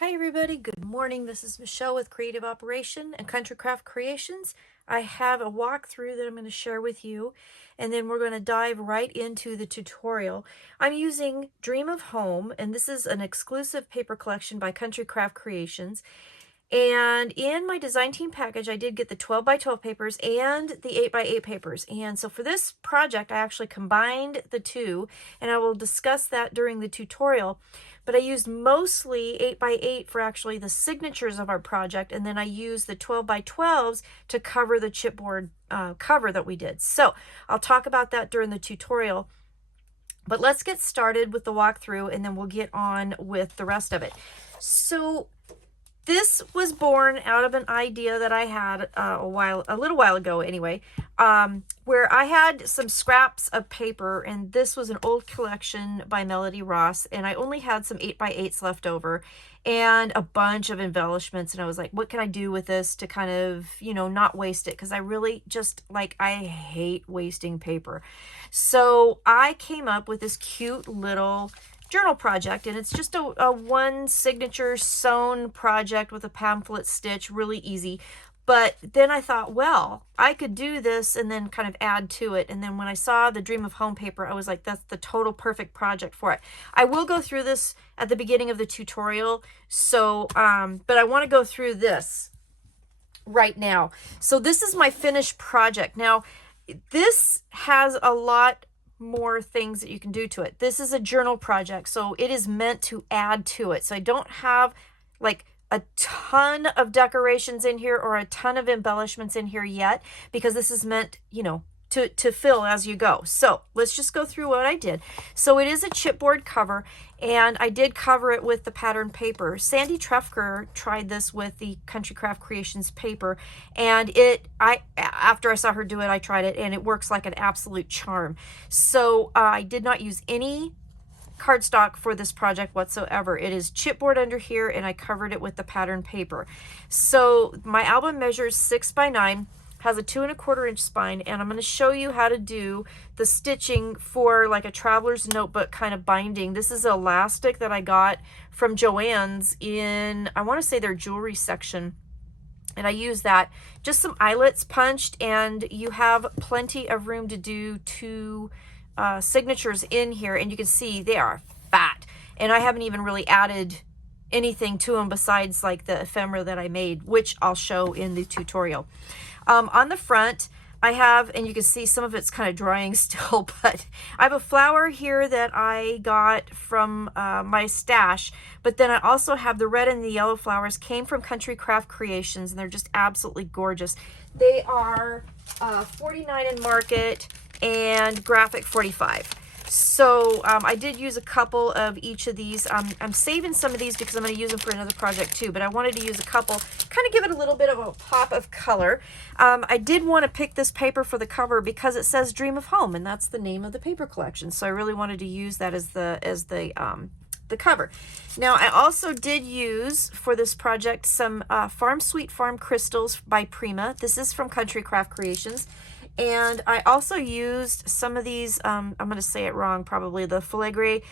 Hi everybody, good morning. This is Michelle with Creative Operation and Country Craft Creations. I have a walkthrough that I'm going to share with you, and then we're going to dive right into the tutorial. I'm using Dream of Home, and this is an exclusive paper collection by Country Craft Creations. And in my design team package, I did get the 12 by 12 papers and the 8 by 8 papers. And so for this project, I actually combined the two, and I will discuss that during the tutorial. But I used mostly 8 by 8 for actually the signatures of our project, and then I used the 12 by 12s to cover the chipboard cover that we did. So I'll talk about that during the tutorial. But let's get started with the walkthrough, and then we'll get on with the rest of it. So this was born out of an idea that I had a little while ago anyway, where I had some scraps of paper, and this was an old collection by Melody Ross, and I only had some 8 by 8s left over and a bunch of embellishments, and I was like, what can I do with this to kind of, not waste it? Because I really just, I hate wasting paper. So I came up with this cute little journal project, and it's just a one signature sewn project with a pamphlet stitch, really easy. But then I thought, well, I could do this and then kind of add to it. And then when I saw the Dream of Home paper, I was like, that's the total perfect project for it. I will go through this at the beginning of the tutorial, so but I want to go through this right now. So this is my finished project. Now this has a lot more things that you can do to it. This is a journal project, so it is meant to add to it. So I don't have like a ton of decorations in here or a ton of embellishments in here yet, because this is meant, to fill as you go. So let's just go through what I did. So it is a chipboard cover, and I did cover it with the pattern paper. Sandy Trefker tried this with the Country Craft Creations paper, and after I saw her do it, I tried it, and it works like an absolute charm. So I did not use any cardstock for this project whatsoever. It is chipboard under here, and I covered it with the pattern paper. So my album measures 6 by 9, has a 2 1/4 inch spine, and I'm going to show you how to do the stitching for like a traveler's notebook kind of binding. This is elastic that I got from Joann's in, I want to say, their jewelry section, and I use that. Just some eyelets punched, and you have plenty of room to do 2 signatures in here, and you can see they are fat, and I haven't even really added anything to them besides like the ephemera that I made, which I'll show in the tutorial. On the front, I have, and you can see some of it's kind of drying still, but I have a flower here that I got from my stash, but then I also have the red and the yellow flowers, came from Country Craft Creations, and they're just absolutely gorgeous. They are $49 in Market and Graphic $45. So I did use a couple of each of these. I'm saving some of these because I'm going to use them for another project too, but I wanted to use a couple, kind of give it a little bit of a pop of color. I did want to pick this paper for the cover because it says Dream of Home, and that's the name of the paper collection. So I really wanted to use that as the cover. Now I also did use for this project some Farm Sweet Farm crystals by Prima. This is from Country Craft Creations. And I also used some of these, I'm going to say it wrong probably, the filigree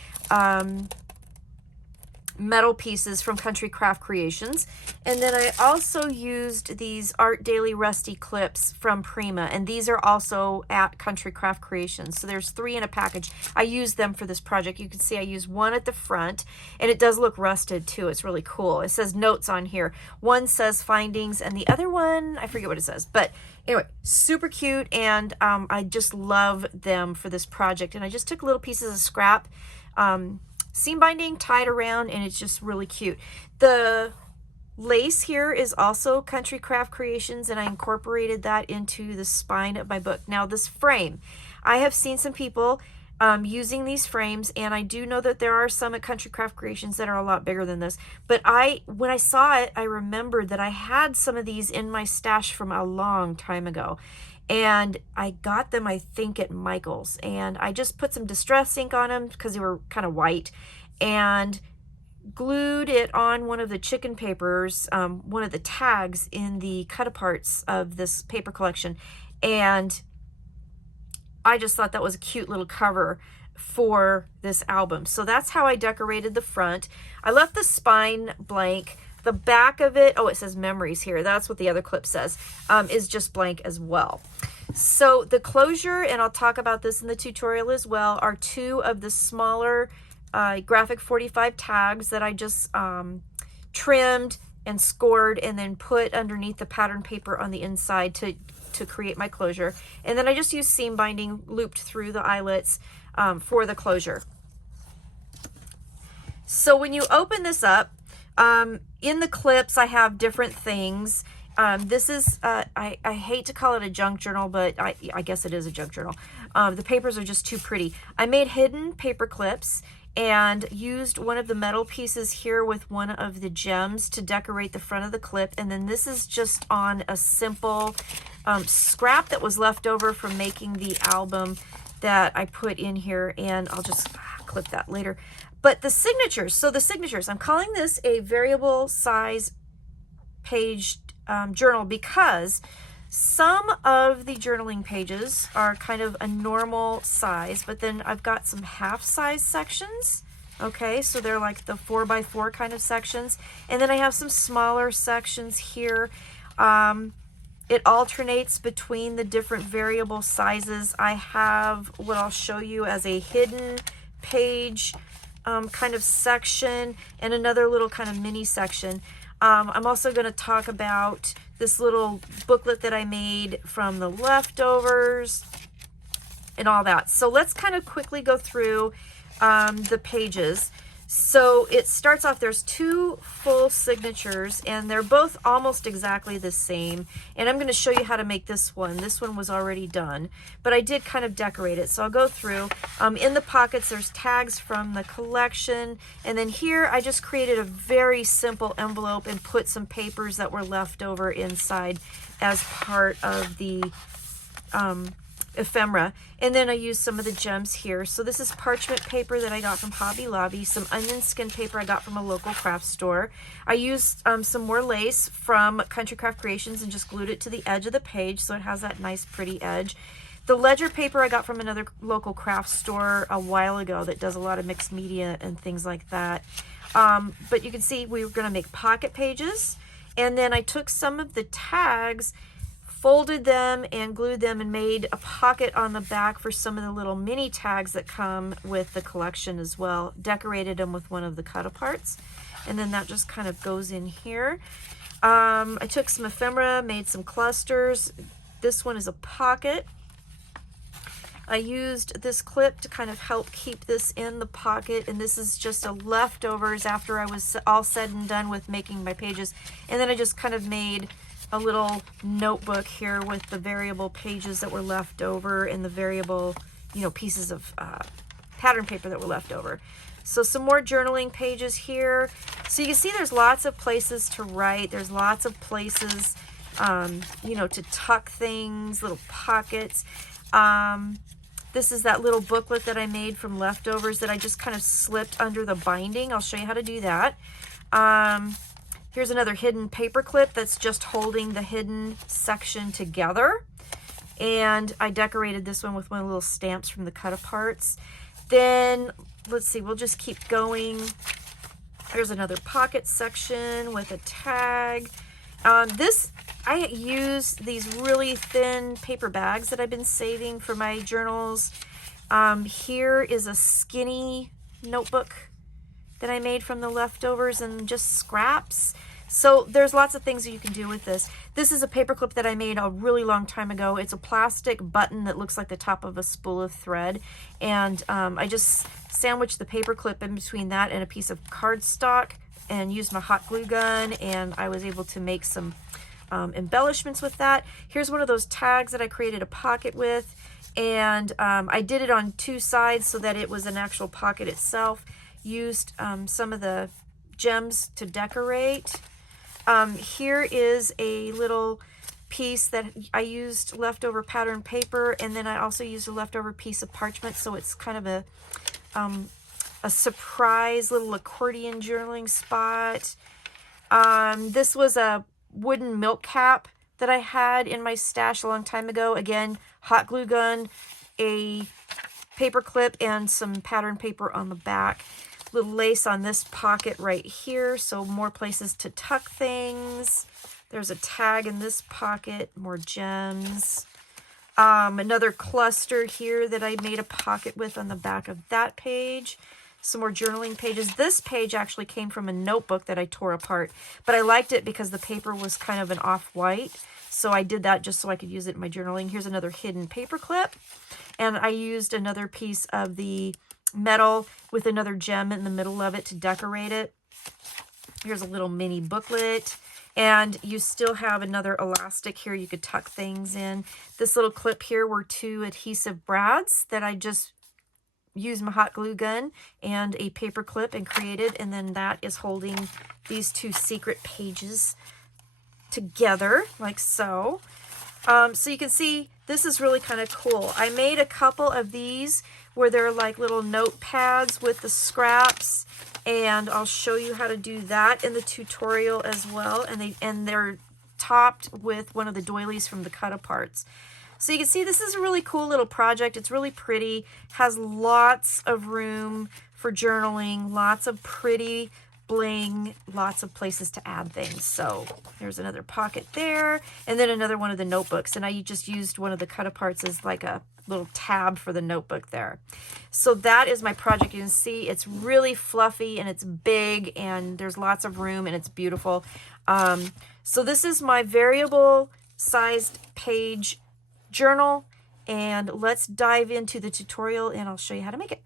metal pieces from Country Craft Creations. And then I also used these Art Daily Rusty clips from Prima, and these are also at Country Craft Creations. So there's 3 in a package. I used them for this project. You can see I used one at the front, and it does look rusted too. It's really cool. It says notes on here. One says findings, and the other one, I forget what it says, but anyway, super cute, and I just love them for this project. And I just took little pieces of scrap seam binding, tied around, and it's just really cute. The lace here is also Country Craft Creations, and I incorporated that into the spine of my book. Now this frame, I have seen some people using these frames, and I do know that there are some at Country Craft Creations that are a lot bigger than this, but when I saw it, I remembered that I had some of these in my stash from a long time ago, and I got them, I think, at Michael's, and I just put some distress ink on them because they were kind of white, and glued it on one of the chicken papers, one of the tags in the cut-aparts of this paper collection, and I just thought that was a cute little cover for this album. So that's how I decorated the front. I left the spine blank. The back of it, oh, it says memories here. That's what the other clip says, is just blank as well. So the closure, and I'll talk about this in the tutorial as well, are two of the smaller graphic 45 tags that I just trimmed and scored and then put underneath the pattern paper on the inside to create my closure. And then I just used seam binding looped through the eyelets for the closure. So when you open this up, in the clips I have different things. This is, I hate to call it a junk journal, but I guess it is a junk journal. The papers are just too pretty. I made hidden paper clips and used one of the metal pieces here with one of the gems to decorate the front of the clip. And then this is just on a simple scrap that was left over from making the album that I put in here, and I'll just clip that later. But the signatures, so the signatures, I'm calling this a variable size page journal because some of the journaling pages are kind of a normal size, but then I've got some half size sections. Okay, so they're like the 4x4 kind of sections. And then I have some smaller sections here. It alternates between the different variable sizes. I have what I'll show you as a hidden page kind of section and another little kind of mini section. I'm also going to talk about this little booklet that I made from the leftovers and all that. So let's kind of quickly go through the pages. So it starts off, there's two full signatures and they're both almost exactly the same. And I'm going to show you how to make this one. This one was already done, but I did kind of decorate it. So I'll go through. In the pockets, there's tags from the collection. And then here, I just created a very simple envelope and put some papers that were left over inside as part of the ephemera. And then I used some of the gems here. So this is parchment paper that I got from Hobby Lobby, some onion skin paper I got from a local craft store. I used some more lace from Country Craft Creations and just glued it to the edge of the page so it has that nice pretty edge. The ledger paper I got from another local craft store a while ago that does a lot of mixed media and things like that. But you can see we were going to make pocket pages, and then I took some of the tags, folded them and glued them and made a pocket on the back for some of the little mini tags that come with the collection as well. Decorated them with one of the cut-aparts, and then that just kind of goes in here. I took some ephemera, made some clusters. This one is a pocket. I used this clip to kind of help keep this in the pocket, and this is just a leftovers after I was all said and done with making my pages. And then I just kind of made a little notebook here with the variable pages that were left over and the variable, pieces of pattern paper that were left over. So some more journaling pages here. So you can see there's lots of places to write. There's lots of places, to tuck things, little pockets. This is that little booklet that I made from leftovers that I just kind of slipped under the binding. I'll show you how to do that. Here's another hidden paper clip that's just holding the hidden section together. And I decorated this one with one of the little stamps from the cut-aparts. Then, let's see, we'll just keep going. There's another pocket section with a tag. I use these really thin paper bags that I've been saving for my journals. Here is a skinny notebook that I made from the leftovers and just scraps. So there's lots of things that you can do with this. This is a paper clip that I made a really long time ago. It's a plastic button that looks like the top of a spool of thread. And I just sandwiched the paper clip in between that and a piece of cardstock and used my hot glue gun, and I was able to make some embellishments with that. Here's one of those tags that I created a pocket with, and I did it on two sides so that it was an actual pocket itself. Used some of the gems to decorate. Here is a little piece that I used leftover pattern paper, and then I also used a leftover piece of parchment, so it's kind of a surprise little accordion journaling spot. This was a wooden milk cap that I had in my stash a long time ago. Again, hot glue gun, a paper clip and some pattern paper on the back. Little lace on this pocket right here, so more places to tuck things. There's a tag in this pocket, more gems. Another cluster here that I made a pocket with on the back of that page. Some more journaling pages. This page actually came from a notebook that I tore apart, but I liked it because the paper was kind of an off-white, so I did that just so I could use it in my journaling. Here's another hidden paper clip, and I used another piece of the metal with another gem in the middle of it to decorate it. Here's a little mini booklet, and you still have another elastic here you could tuck things in. This little clip here were 2 adhesive brads that I just used my hot glue gun and a paper clip and created, and then that is holding these 2 secret pages together like so. So you can see this is really kind of cool. I made a couple of these where they're like little notepads with the scraps, and I'll show you how to do that in the tutorial as well. And they're topped with one of the doilies from the cut-aparts. So you can see this is a really cool little project. It's really pretty, has lots of room for journaling, lots of pretty bling, lots of places to add things. So there's another pocket there, and then another one of the notebooks. And I just used one of the cut-aparts as like a little tab for the notebook there. So that is my project. You can see it's really fluffy and it's big and there's lots of room and it's beautiful. So this is my variable sized page journal, and let's dive into the tutorial and I'll show you how to make it.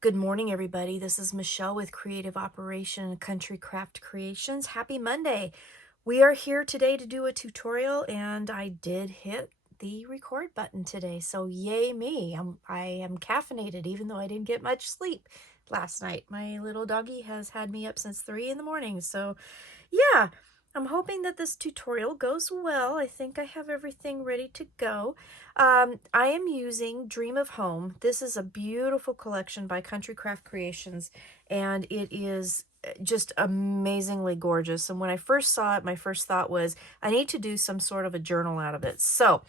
Good morning, everybody. This is Michelle with Creative Operation Country Craft Creations. Happy Monday. We are here today to do a tutorial, and I did hit the record button today, so yay me. I am caffeinated even though I didn't get much sleep last night. My little doggy has had me up since 3 in the morning, so yeah. I'm hoping that this tutorial goes well. I think I have everything ready to go. I am using Dream of Home. This is a beautiful collection by Country Craft Creations, and it is just amazingly gorgeous. And when I first saw it, my first thought was, I need to do some sort of a journal out of it. So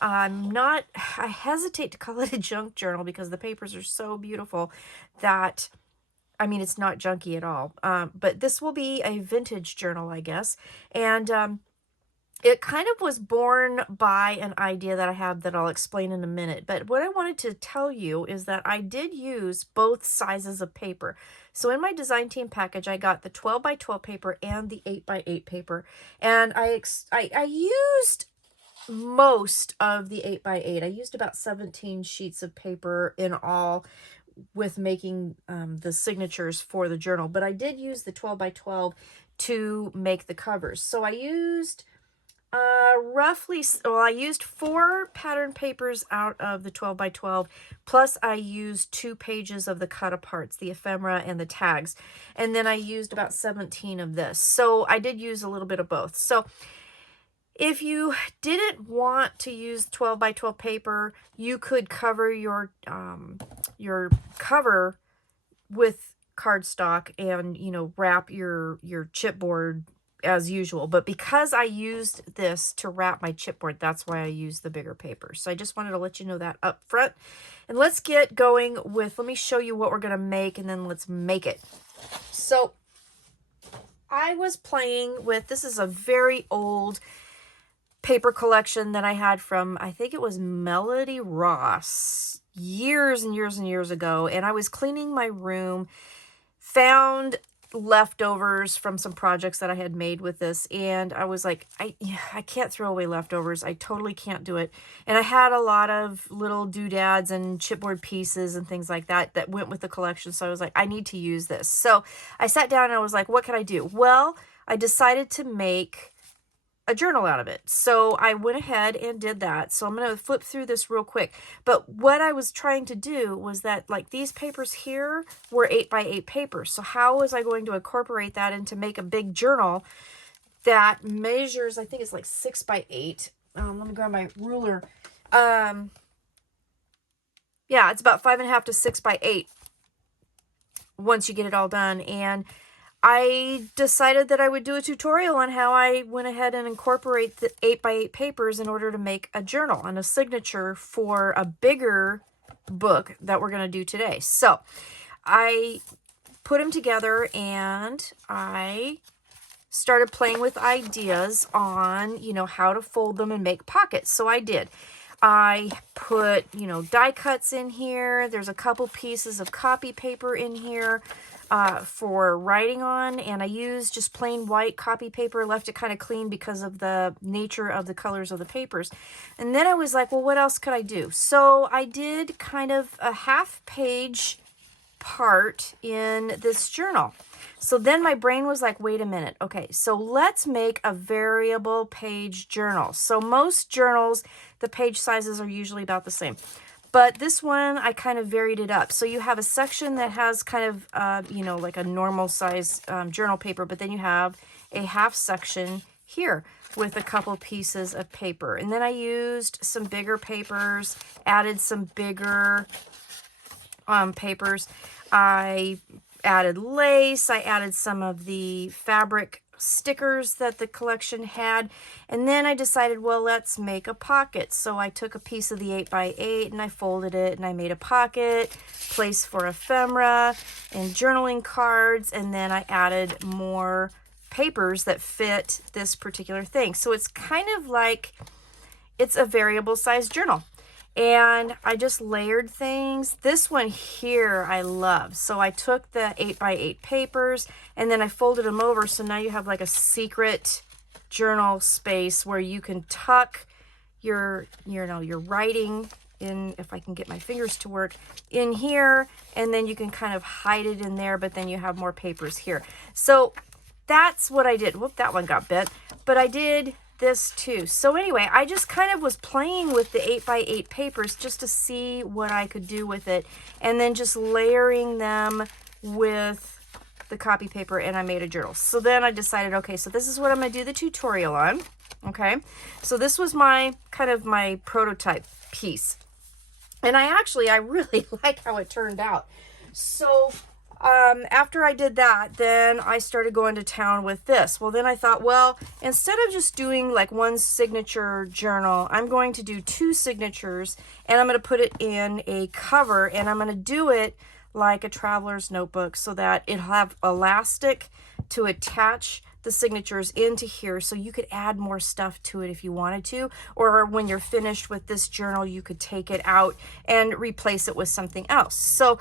I hesitate to call it a junk journal because the papers are so beautiful that I mean, it's not junky at all, but this will be a vintage journal, I guess. And it kind of was born by an idea that I have that I'll explain in a minute. But what I wanted to tell you is that I did use both sizes of paper. So in my design team package, I got the 12 by 12 paper and the 8 by 8 paper. And I used most of the 8 by 8. I used about 17 sheets of paper in all, with making the signatures for the journal, but I did use the 12 by 12 to make the covers. So I used I used 4 pattern papers out of the 12 by 12, plus I used 2 pages of the cut-aparts, the ephemera and the tags, and then I used about 17 of this. So I did use a little bit of both. So if you didn't want to use 12 by 12 paper, you could cover your cover with cardstock and, you know, wrap your chipboard as usual. But because I used this to wrap my chipboard, that's why I used the bigger paper. So I just wanted to let you know that up front. And let's get going with, let me show you what we're going to make, and then let's make it. So I was playing with, this is a very old paper collection that I had from, I think it was Melody Ross, years and years and years ago. And I was cleaning my room, found leftovers from some projects that I had made with this, and I was like, I can't throw away leftovers. I totally can't do it. And I had a lot of little doodads and chipboard pieces and things like that that went with the collection. So I was like, I need to use this. So I sat down and I was like, what can I do? Well, I decided to make a journal out of it. So I went ahead and did that. So I'm going to flip through this real quick. But what I was trying to do was that, like, these papers here were 8 by 8 papers. So how was I going to incorporate that into make a big journal that measures, I think it's like 6 by 8. Let me grab my ruler. Yeah, it's about 5.5 to 6 by 8 once you get it all done. And I decided that I would do a tutorial on how I went ahead and incorporate the 8x8 papers in order to make a journal and a signature for a bigger book that we're going to do today. So I put them together and I started playing with ideas on, you know, how to fold them and make pockets. So I did. I put, you know, die cuts in here. There's a couple pieces of copy paper in here for writing on, and I used just plain white copy paper, left it kind of clean because of the nature of the colors of the papers. And then I was like, well, what else could I do? So I did kind of a half-page part in this journal. So then my brain was like, wait a minute. Okay, so let's make a variable page journal. So most journals, the page sizes are usually about the same. But this one, I kind of varied it up. So you have a section that has kind of, you know, like a normal size journal paper, but then you have a half section here with a couple pieces of paper. And then I used some bigger papers, added some bigger papers. I added lace. I added some of the fabric stickers that the collection had, and then I decided, well, let's make a pocket. So I took a piece of the 8x8 and I folded it and I made a pocket, place for ephemera and journaling cards, and then I added more papers that fit this particular thing. So it's kind of like it's a variable size journal. And I just layered things. This one here I love. So I took the 8x8 papers and then I folded them over. So now you have like a secret journal space where you can tuck your, you know, your writing in, if I can get my fingers to work, in here. And then you can kind of hide it in there, but then you have more papers here. So that's what I did. Whoop, that one got bit. But I did this too. So anyway, I just kind of was playing with the 8x8 papers just to see what I could do with it, and then just layering them with the copy paper, and I made a journal. So then I decided, okay, so this is what I'm going to do the tutorial on. Okay, so this was my kind of my prototype piece, and I really like how it turned out. So after I did that, then I started going to town with this. Well, then I thought, well, instead of just doing like one signature journal, I'm going to do two signatures, and I'm going to put it in a cover, and I'm going to do it like a traveler's notebook so that it'll have elastic to attach the signatures into here, so you could add more stuff to it if you wanted to, or when you're finished with this journal, you could take it out and replace it with something else. So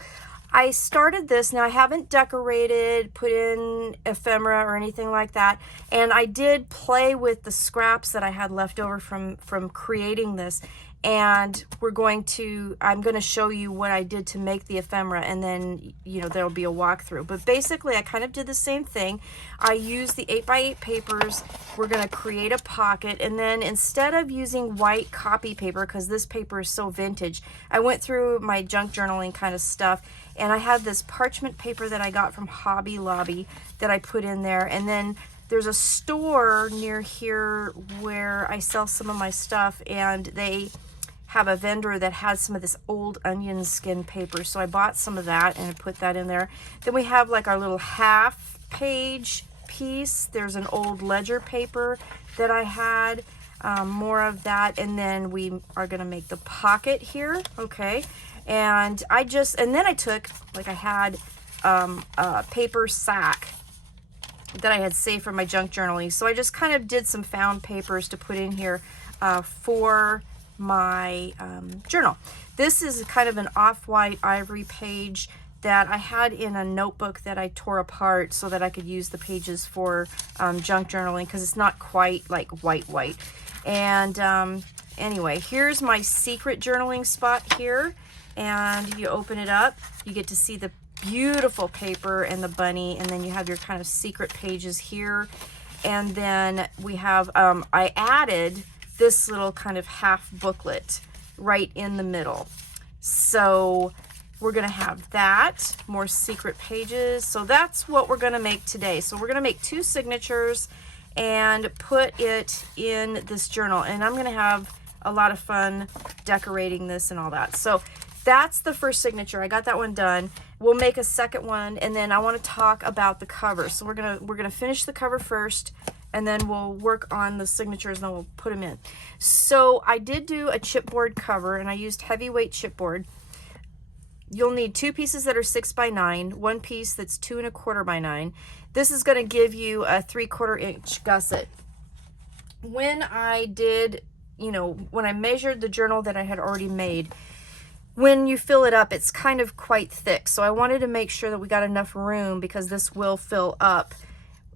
I started this. Now I haven't decorated, put in ephemera or anything like that. And I did play with the scraps that I had left over from creating this. And I'm going to show you what I did to make the ephemera, and then, you know, there'll be a walkthrough. But basically I kind of did the same thing. I used the 8x8 papers. We're going to create a pocket, and then instead of using white copy paper, because this paper is so vintage, I went through my junk journaling kind of stuff, and I had this parchment paper that I got from Hobby Lobby that I put in there. And then there's a store near here where I sell some of my stuff, and they have a vendor that has some of this old onion skin paper. So I bought some of that and put that in there. Then we have like our little half page piece. There's an old ledger paper that I had, more of that. And then we are going to make the pocket here. Okay. And then I took, like, I had a paper sack that I had saved from my junk journaling. So I just kind of did some found papers to put in here for my journal. This is kind of an off-white ivory page that I had in a notebook that I tore apart so that I could use the pages for junk journaling, because it's not quite like white. And anyway, here's my secret journaling spot here. And you open it up, you get to see the beautiful paper and the bunny, and then you have your kind of secret pages here. And then we have, I added this little kind of half booklet right in the middle. So we're going to have that, more secret pages. So that's what we're going to make today. So we're going to make two signatures and put it in this journal. And I'm going to have a lot of fun decorating this and all that. So that's the first signature. I got that one done. we'll make a second one, and then I want to talk about the cover. So we're gonna finish the cover first, and then we'll work on the signatures, and then we'll put them in. So I did do a chipboard cover, and I used heavyweight chipboard. You'll need 2 pieces that are 6 by 9, 1 piece that's 2 1/4 by 9. This is going to give you a 3/4 inch gusset. When I did, when I measured the journal that I had already made, when you fill it up, it's kind of quite thick. So I wanted to make sure that we got enough room, because this will fill up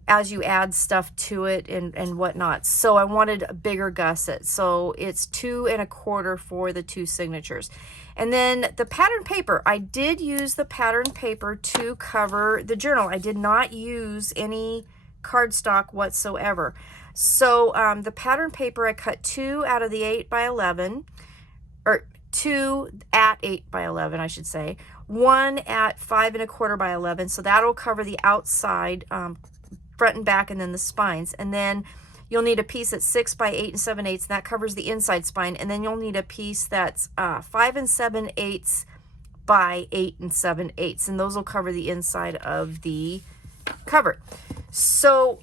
as you add stuff to it and whatnot. So I wanted a bigger gusset. So it's 2 1/4 for the 2 signatures. And then the pattern paper, I did use the pattern paper to cover the journal. I did not use any cardstock whatsoever. So the pattern paper, I cut 2 out of the 8 by 11, or 2 at 8 by 11, I should say, 1 at 5 1/4 by 11. So that'll cover the outside, front and back, and then the spines. And then you'll need a piece that's 6 by 8 7/8, and that covers the inside spine. And then you'll need a piece that's 5 7/8 by 8 7/8, and those will cover the inside of the cover. So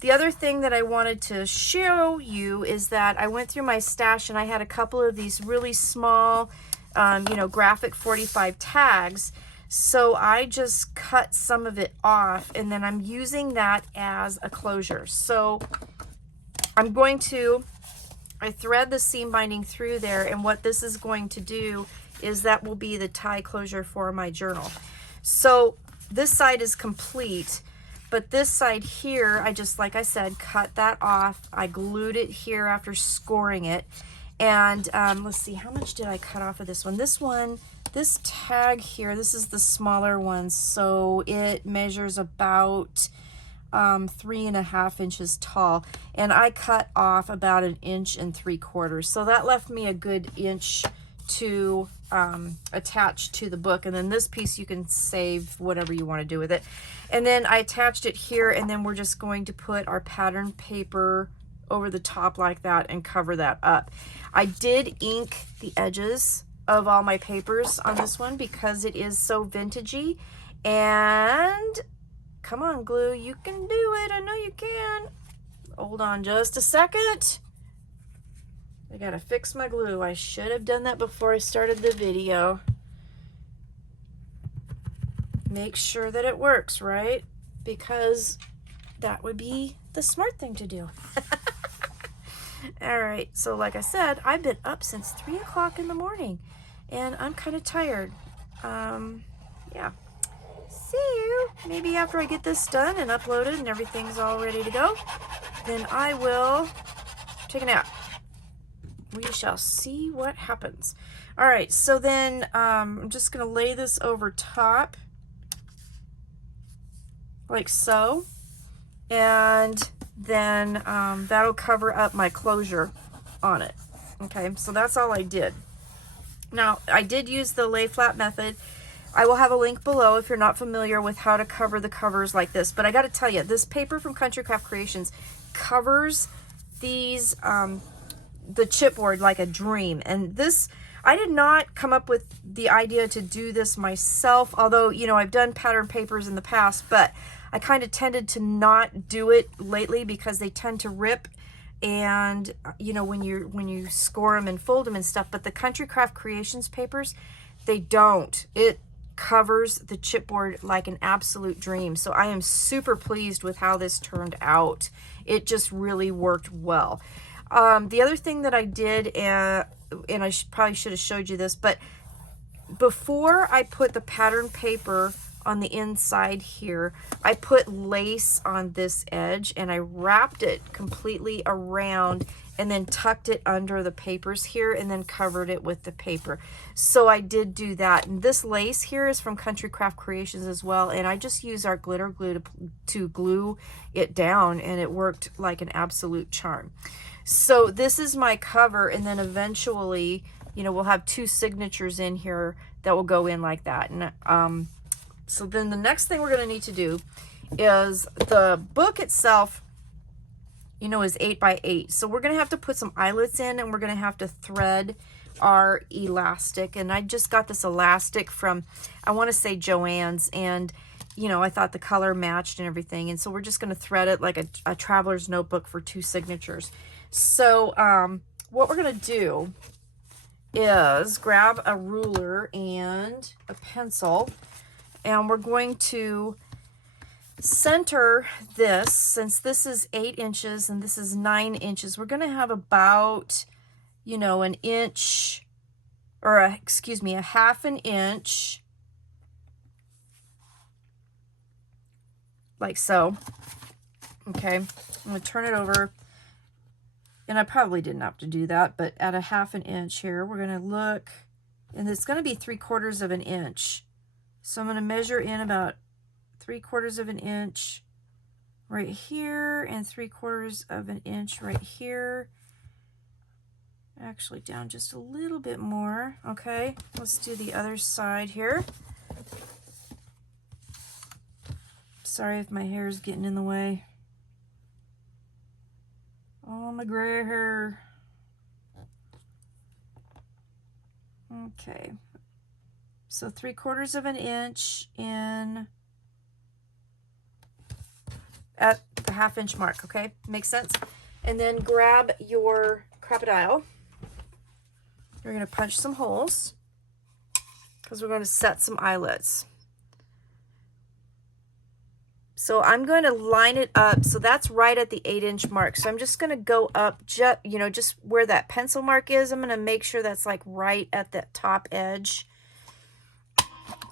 the other thing that I wanted to show you is that I went through my stash, and I had a couple of these really small, graphic 45 tags. So I just cut some of it off, and then I'm using that as a closure. So I thread the seam binding through there, and what this is going to do is that will be the tie closure for my journal. So this side is complete, but this side here, I just, like I said, cut that off. I glued it here after scoring it. And let's see, how much did I cut off of this one? This tag here, this is the smaller one, so it measures about 3 1/2 inches tall, and I cut off about 1 3/4 inches. So that left me a good inch to attach to the book. And then this piece, you can save whatever you want to do with it. And then I attached it here, and then we're just going to put our pattern paper over the top like that and cover that up. I did ink the edges of all my papers on this one because it is so vintagey. And come on, glue, you can do it. I know you can. Hold on just a second. I gotta fix my glue. I should have done that before I started the video. Make sure that it works, right? Because that would be the smart thing to do. All right, so like I said, I've been up since 3 o'clock in the morning, and I'm kind of tired. Yeah. So maybe after I get this done and uploaded and everything's all ready to go, then I will take a nap. We shall see what happens. All right, so then I'm just gonna lay this over top like so, and then that'll cover up my closure on it. Okay, so that's all I did. Now, I did use the lay flat method. I will have a link below if you're not familiar with how to cover the covers like this. But I got to tell you, this paper from Country Craft Creations covers these, the chipboard like a dream. And this, I did not come up with the idea to do this myself, although, I've done pattern papers in the past, but I kind of tended to not do it lately because they tend to rip, and when you score them and fold them and stuff. But the Country Craft Creations papers, they don't. It covers the chipboard like an absolute dream. So I am super pleased with how this turned out. It just really worked well. The other thing that I did, and I probably should have showed you this, but before I put the pattern paper on the inside here, I put lace on this edge, and I wrapped it completely around and then tucked it under the papers here, and then covered it with the paper. So I did do that. And this lace here is from Country Craft Creations as well, and I just used our glitter glue to glue it down, and it worked like an absolute charm. So this is my cover, and then eventually, we'll have 2 signatures in here that will go in like that. And so then the next thing we're going to need to do is the book itself, is 8 by 8. So we're going to have to put some eyelets in, and we're going to have to thread are elastic, and I just got this elastic from, I want to say Joann's, and you know, I thought the color matched and everything, and so we're just going to thread it like a traveler's notebook for 2 signatures. So what we're going to do is grab a ruler and a pencil, and we're going to center this. Since this is 8 inches and this is 9 inches, we're going to have about, you know, an inch, or excuse me, a half an inch, like so. Okay, I'm going to turn it over, and I probably didn't have to do that, but at a half an inch here, we're going to look, and it's going to be 3/4 of an inch. So I'm going to measure in about 3/4 of an inch right here, and 3/4 of an inch right here. Actually down just a little bit more. Okay, let's do the other side here. Sorry if my hair is getting in the way. Oh, my gray hair. Okay, so 3/4 of an inch in at the half inch mark. Okay, makes sense. And then grab your crocodile. You're going to punch some holes because we're going to set some eyelets. So I'm going to line it up. So that's right at the 8-inch mark. So I'm just going to go up, you know, just where that pencil mark is. I'm going to make sure that's like right at that top edge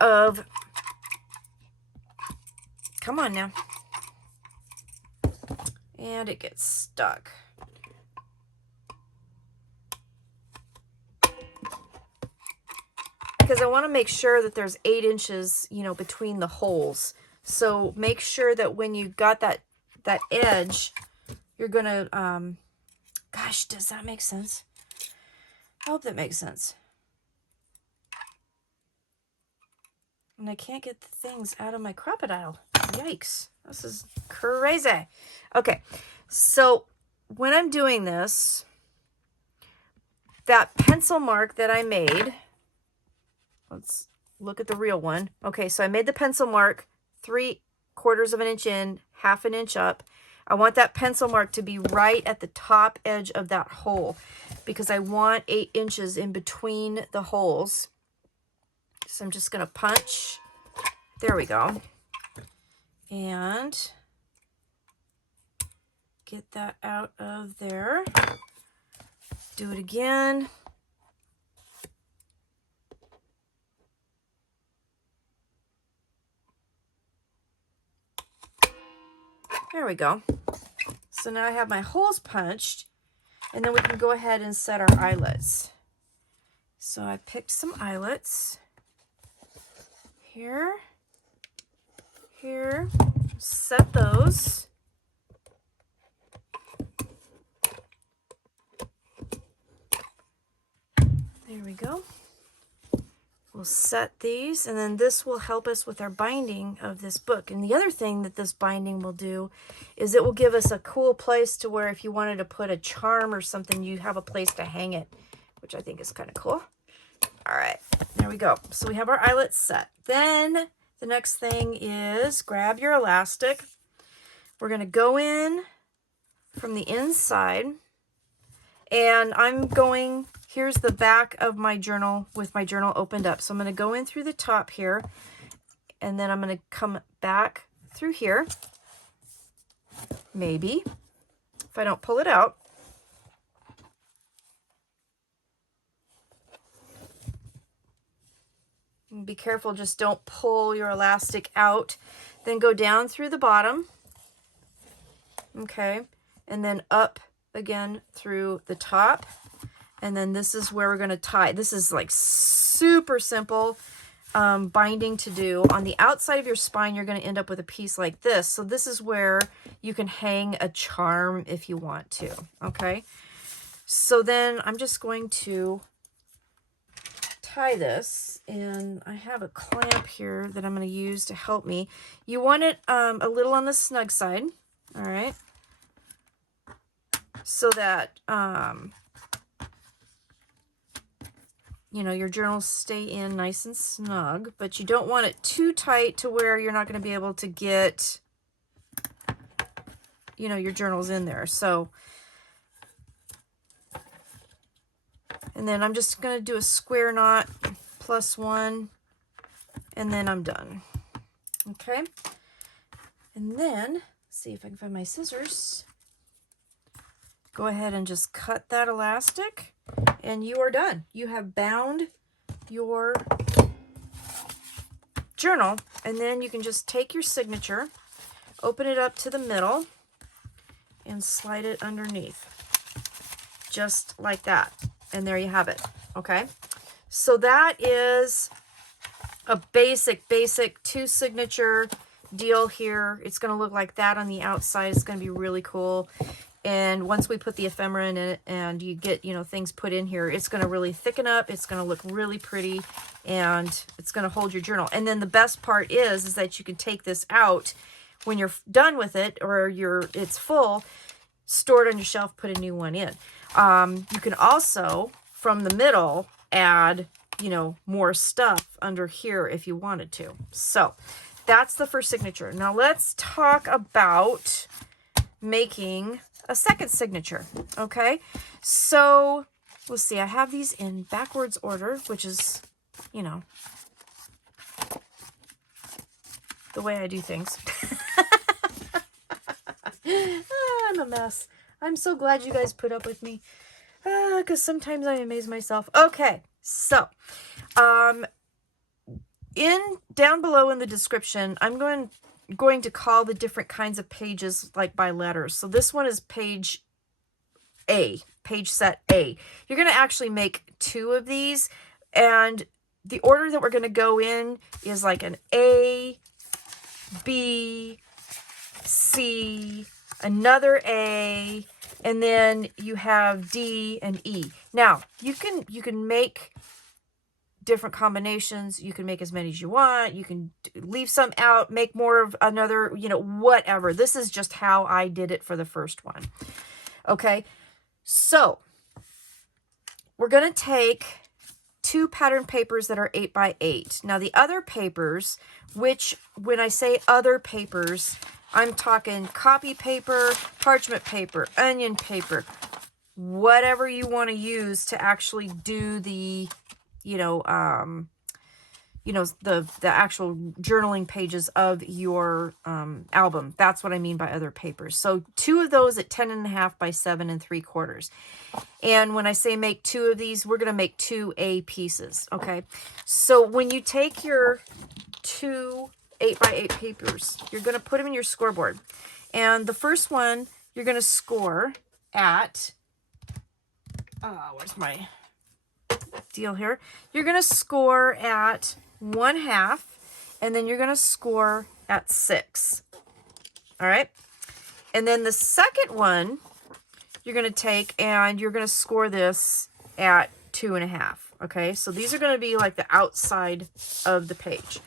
of, come on now. And it gets stuck. Because I want to make sure that there's 8 inches, you know, between the holes. So make sure that when you got that edge, you're going to, gosh, does that make sense? I hope that makes sense. And I can't get the things out of my crocodile. Yikes. This is crazy. Okay, so when I'm doing this, that pencil mark that I made, let's look at the real one. Okay, so I made the pencil mark 3/4 of an inch in, half an inch up. I want that pencil mark to be right at the top edge of that hole because I want 8 inches in between the holes. So I'm just going to punch. There we go. And get that out of there. Do it again. There we go. So now I have my holes punched, and then we can go ahead and set our eyelets. So I picked some eyelets. Here, here, set those. There we go. We'll set these, and then this will help us with our binding of this book. And the other thing that this binding will do is it will give us a cool place to where if you wanted to put a charm or something, you have a place to hang it, which I think is kind of cool. All right, there we go. So we have our eyelets set. Then the next thing is grab your elastic. We're going to go in from the inside, and I'm going, here's the back of my journal with my journal opened up. So I'm going to go in through the top here, and then I'm going to come back through here, maybe, if I don't pull it out. And be careful, just don't pull your elastic out. Then go down through the bottom, okay, and then up again through the top. And then this is where we're going to tie. This is like super simple binding to do. On the outside of your spine, you're going to end up with a piece like this. So this is where you can hang a charm if you want to. Okay. So then I'm just going to tie this, and I have a clamp here that I'm going to use to help me. You want it a little on the snug side. All right. So that you know, your journals stay in nice and snug, but you don't want it too tight to where you're not going to be able to get, you know, your journals in there. So, and then I'm just going to do a square knot plus one, and then I'm done. Okay. And then, let's see if I can find my scissors. Go ahead and just cut that elastic, and you are done. You have bound your journal, and then you can just take your signature, open it up to the middle, and slide it underneath. Just like that. And there you have it. Okay. So that is a basic two signature deal here. It's going to look like that on the outside. It's going to be really cool. And once we put the ephemera in it and you get, you know, things put in here, it's going to really thicken up. It's going to look really pretty, and it's going to hold your journal. And then the best part is that you can take this out when you're done with it, or it's full, store it on your shelf, put a new one in. You can also, from the middle, add, you know, more stuff under here if you wanted to. So that's the first signature. Now let's talk about making a second signature. Okay, so let's see, I have these in backwards order, which is, you know, the way I do things. I'm a mess. I'm so glad you guys put up with me, because sometimes I amaze myself. Okay, so down below in the description, I'm going to call the different kinds of pages like by letters. So this one is page A, page set A. You're going to actually make 2 of these, and the order that we're going to go in is like an A, B, C, another A, and then you have D and E. Now, you can make different combinations. You can make as many as you want. You can leave some out, make more of another, you know, whatever. This is just how I did it for the first one. Okay, so we're going to take 2 pattern papers that are 8 by 8. Now the other papers, which when I say other papers, I'm talking copy paper, parchment paper, onion paper, whatever you want to use to actually do the, the actual journaling pages of your album. That's what I mean by other papers. So 2 of those at 10.5 by 7 3/4. And when I say make 2 of these, we're going to make 2 A pieces. Okay. So when you take your 2 8 by 8 papers, you're going to put them in your scoreboard. And the first one, you're going to score at, where's my deal here? You're going to score at 1/2, and then you're going to score at 6. All right. And then the second one, you're going to take and you're going to score this at 2.5. Okay. So these are going to be like the outside of the page.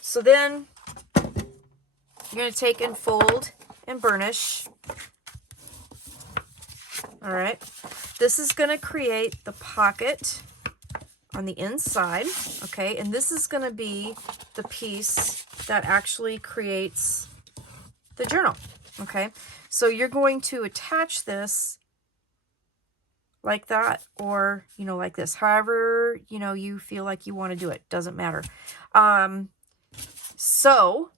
So then you're going to take and fold and burnish. All right. This is going to create the pocket on the inside. Okay. And this is going to be the piece that actually creates the journal. Okay. So you're going to attach this like that, or, like this, however, you feel like you want to do it. Doesn't matter. So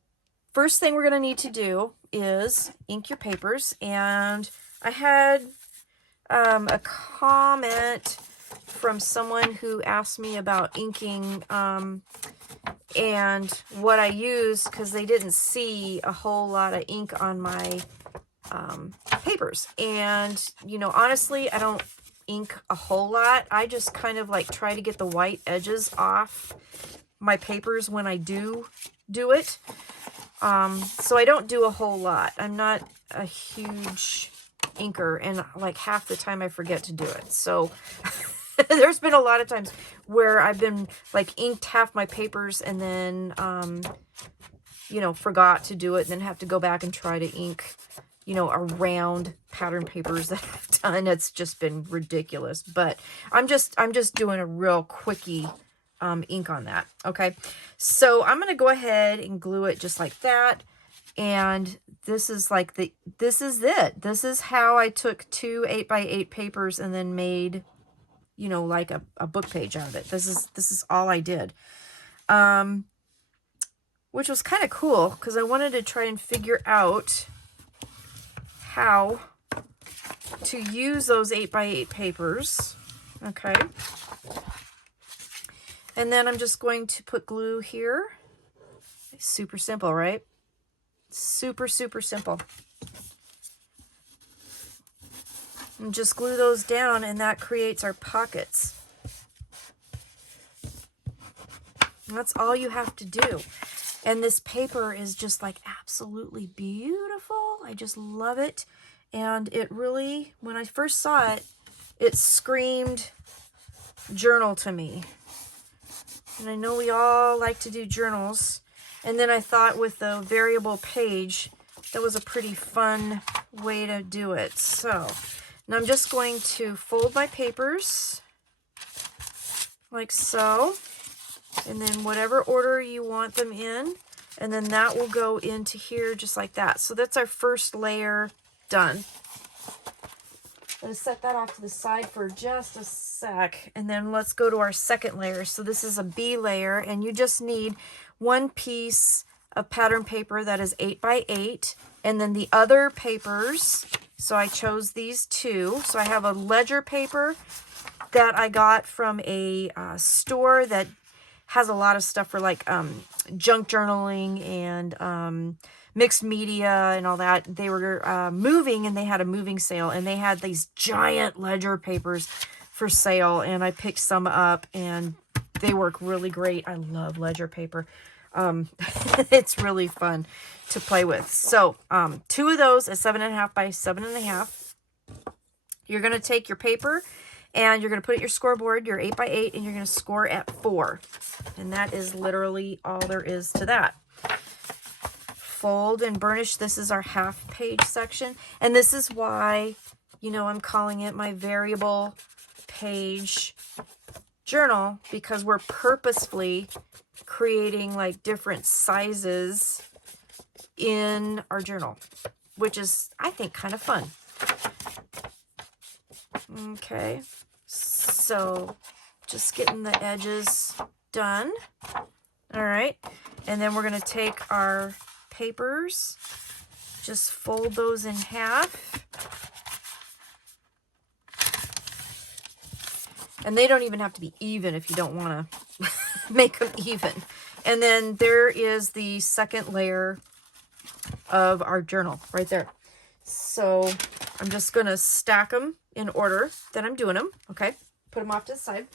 first thing we're going to need to do is ink your papers. And I had a comment from someone who asked me about inking and what I used, because they didn't see a whole lot of ink on my papers. And, honestly, I don't ink a whole lot. I just kind of like try to get the white edges off my papers when I do it. So I don't do a whole lot. I'm not a huge inker, and like half the time I forget to do it. So there's been a lot of times where I've been like inked half my papers and then, forgot to do it, and then have to go back and try to ink you know, around pattern papers that I've done. It's just been ridiculous, but I'm just doing a real quickie ink on that. Okay, so I'm going to go ahead and glue it just like that. And this is like this is it. This is how I took 2 8x8 papers and then made, you know, like a book page out of it. This is all I did. Which was kind of cool because I wanted to try and figure out how to use those 8x8 papers. Okay. And then I'm just going to put glue here. Super simple, right? Super, super simple. And just glue those down, and that creates our pockets. And that's all you have to do. And this paper is just like absolutely beautiful. I just love it. And it really, when I first saw it, it screamed journal to me. And I know we all like to do journals. And then I thought with the variable page, that was a pretty fun way to do it. So now I'm just going to fold my papers like so. And then whatever order you want them in. And then that will go into here just like that. So that's our first layer done. I'm going to set that off to the side for just a sec. And then let's go to our second layer. So this is a B layer. And you just need one piece of pattern paper that is 8x8. And then the other papers. So I chose these two. So I have a ledger paper that I got from a store that has a lot of stuff for like junk journaling and mixed media and all that. They were moving, and they had a moving sale, and they had these giant ledger papers for sale, and I picked some up, and they work really great. I love ledger paper. It's really fun to play with. So 2 of those is 7.5 by 7.5. You're going to take your paper, and you're going to put it your scoreboard, your 8x8, and you're going to score at 4. And that is literally all there is to that. Fold and burnish. This is our half page section. And this is why, you know, I'm calling it my variable page journal, because we're purposefully creating like different sizes in our journal, which is, I think, kind of fun. Okay, so just getting the edges done. All right, and then we're going to take our papers, just fold those in half. And they don't even have to be even if you don't want to make them even. And then there is the second layer of our journal right there. So I'm just going to stack them in order that I'm doing them. Okay, put them off to the side.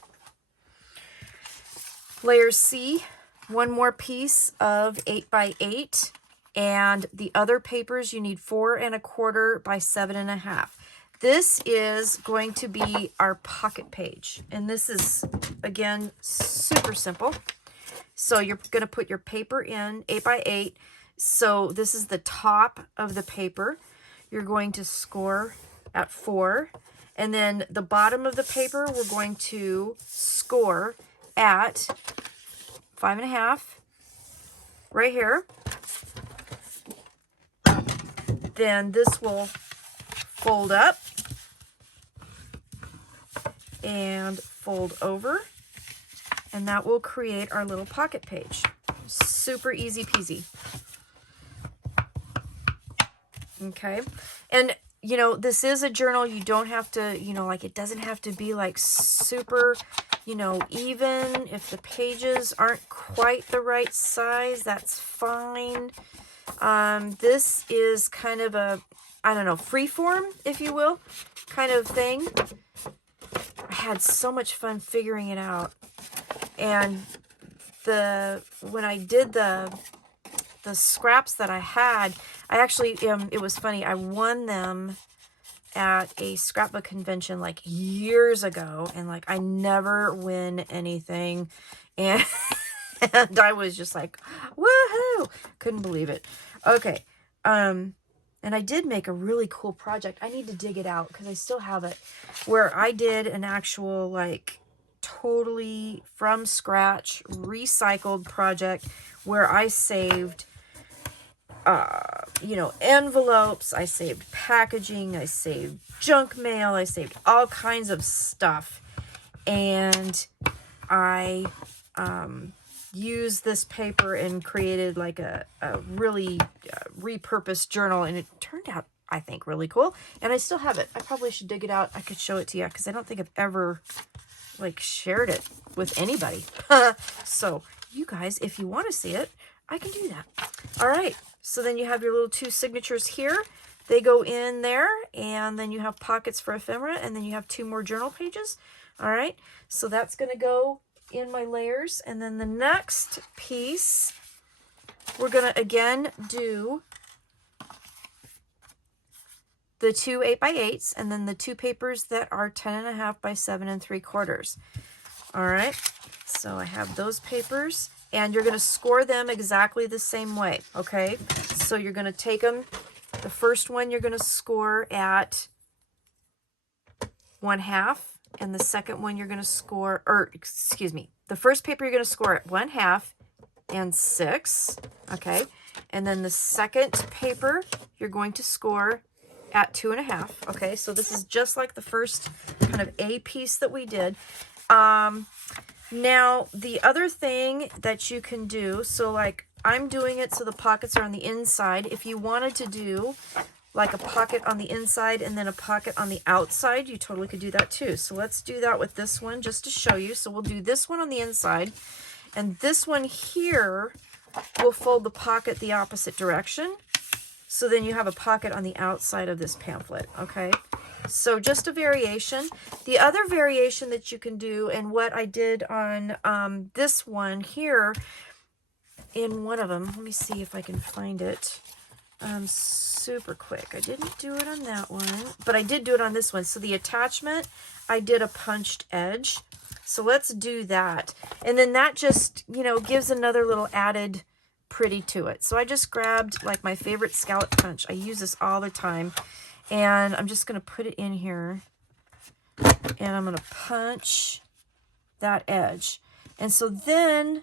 Layer C, one more piece of 8x8, and the other papers you need 4.25 by 7.5. This is going to be our pocket page, and this is, again, super simple. So you're going to put your paper in 8x8. So this is the top of the paper. You're going to score at 4. And then the bottom of the paper, we're going to score at 5.5 right here. Then this will fold up and fold over, and that will create our little pocket page. Super easy peasy. Okay, and you know, this is a journal. You don't have to, you know, like, it doesn't have to be like super, you know, even. If the pages aren't quite the right size, that's fine. This is kind of a, I don't know, freeform, if you will, kind of thing. I had so much fun figuring it out. And when I did the scraps that I had, I actually, it was funny, I won them at a scrapbook convention like years ago, and like I never win anything, and and I was just like, woohoo, couldn't believe it. Okay, and And I did make a really cool project. I need to dig it out because I still have it, where I did an actual, like, totally from scratch recycled project where I saved you know, envelopes, I saved packaging, I saved junk mail, I saved all kinds of stuff. And I used this paper and created like a really repurposed journal, and it turned out, I think, really cool. And I still have it. I probably should dig it out. I could show it to you because I don't think I've ever like shared it with anybody. So you guys, if you want to see it, I can do that. All right. So then you have your little 2 signatures here. They go in there, and then you have pockets for ephemera, and then you have 2 more journal pages. All right. So that's going to go in my layers. And then the next piece, we're going to again do the 2 8x8s, and then the 2 papers that are 10.5 by 7 3/4. All right. So I have those papers. And you're going to score them exactly the same way, okay? So you're going to take them, the first one you're going to score at 1/2, and the second one you're going to score, or excuse me, the first paper you're going to score at 1/2 and 6, okay? And then the second paper you're going to score at 2.5, okay? So this is just like the first kind of A piece that we did. Now, the other thing that you can do, so like I'm doing it so the pockets are on the inside. If you wanted to do like a pocket on the inside and then a pocket on the outside, you totally could do that too. So let's do that with this one just to show you. So we'll do this one on the inside, and this one here, we'll fold the pocket the opposite direction. So then you have a pocket on the outside of this pamphlet, okay? So just a variation. The other variation that you can do, and what I did on this one here, in one of them, let me see if I can find it super quick. I didn't do it on that one, but I did do it on this one. So the attachment, I did a punched edge. So let's do that. And then that just, you know, gives another little added pretty to it. So I just grabbed like my favorite scallop punch. I use this all the time. And I'm just going to put it in here, and I'm going to punch that edge. And so then,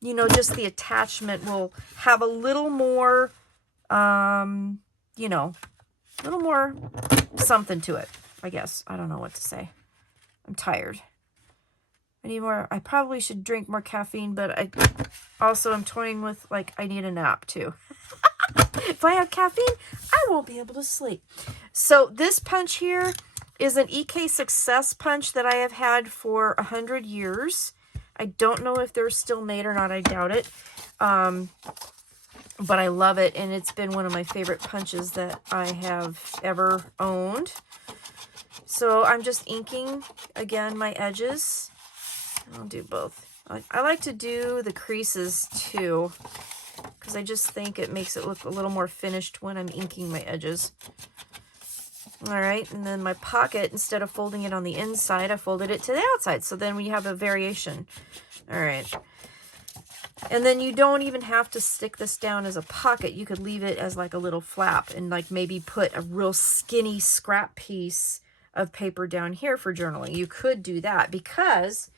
you know, just the attachment will have a little more, you know, a little more something to it, I guess. I don't know what to say. I'm tired. I need more. I probably should drink more caffeine, but I also am toying with, like, I need a nap too. If I have caffeine, I won't be able to sleep. So this punch here is an EK Success punch that I have had for 100 years. I don't know if they're still made or not. I doubt it. But I love it, and it's been one of my favorite punches that I have ever owned. So I'm just inking, again, my edges. I'll do both. I like to do the creases too, because I just think it makes it look a little more finished when I'm inking my edges. All right, and then my pocket, instead of folding it on the inside, I folded it to the outside. So then we have a variation. All right. And then you don't even have to stick this down as a pocket. You could leave it as like a little flap and like maybe put a real skinny scrap piece of paper down here for journaling. You could do that because,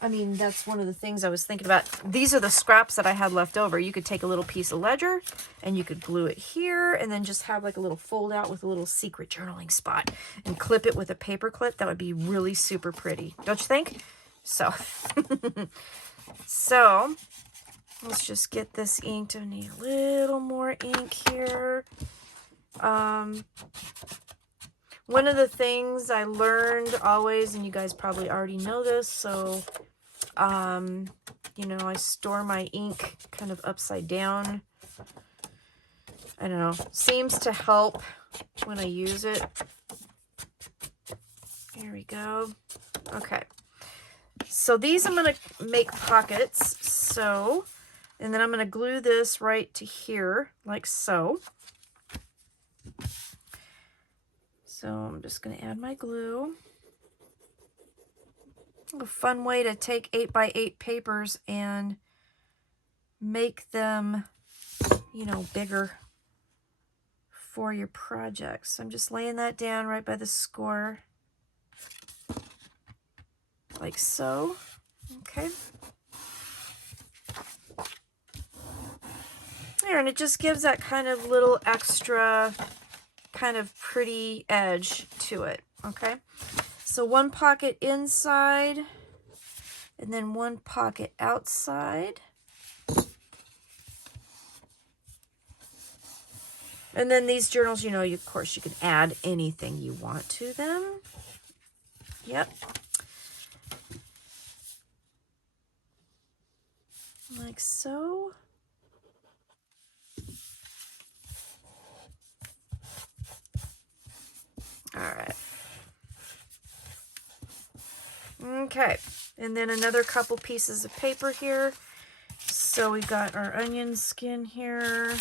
I mean, that's one of the things I was thinking about. These are the scraps that I had left over. You could take a little piece of ledger and you could glue it here and then just have like a little fold out with a little secret journaling spot and clip it with a paper clip. That would be really super pretty, don't you think? So, so let's just get this inked. I need a little more ink here. One of the things I learned always, and you guys probably already know this, so, you know, I store my ink kind of upside down. I don't know, seems to help when I use it. Here we go. Okay. So these I'm going to make pockets, so, and then I'm going to glue this right to here, like so. So I'm just going to add my glue. A fun way to take 8x8 papers and make them, you know, bigger. for your projects. So I'm just laying that down right by the score, like so. Okay. There, and it just gives that kind of little extra kind of pretty edge to it. Okay. So one pocket inside and then one pocket outside. And then these journals, you know, of course, you can add anything you want to them. Yep. Like so. All right. Okay. And then another couple pieces of paper here. So we got our onion skin here.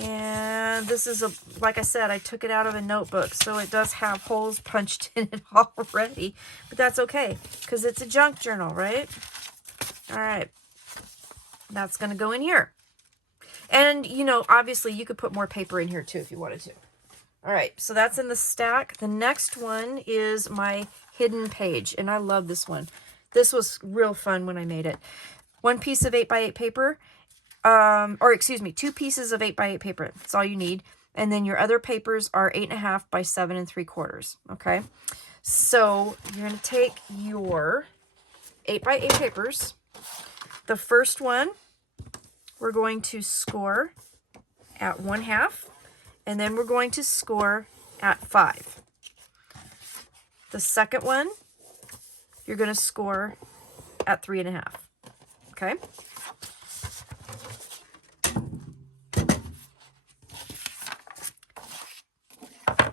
And this is like I said, I took it out of a notebook, so it does have holes punched in it already, but that's okay because it's a junk journal, right? All right, that's going to go in here. And, you know, obviously you could put more paper in here too if you wanted to. All right, so that's in the stack. The next one is my hidden page, and I love this one. This was real fun when I made it. One piece of 8x8 paper. Or excuse me, 2 pieces of 8x8 paper. That's all you need. And then your other papers are 8.5 by 7 3/4. Okay. So you're going to take your 8x8 papers. The first one, we're going to score at 1/2. And then we're going to score at 5. The second one, you're going to score at 3.5. Okay.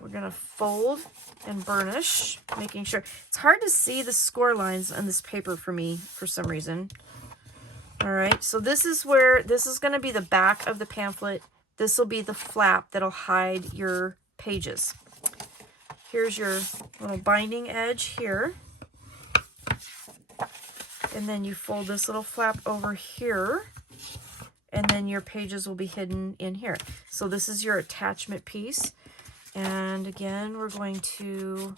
We're going to fold and burnish, making sure. It's hard to see the score lines on this paper for me for some reason. All right, so this is where, this is going to be the back of the pamphlet. This will be the flap that'll hide your pages. Here's your little binding edge here. And then you fold this little flap over here. And then your pages will be hidden in here. So this is your attachment piece. And again, we're going to,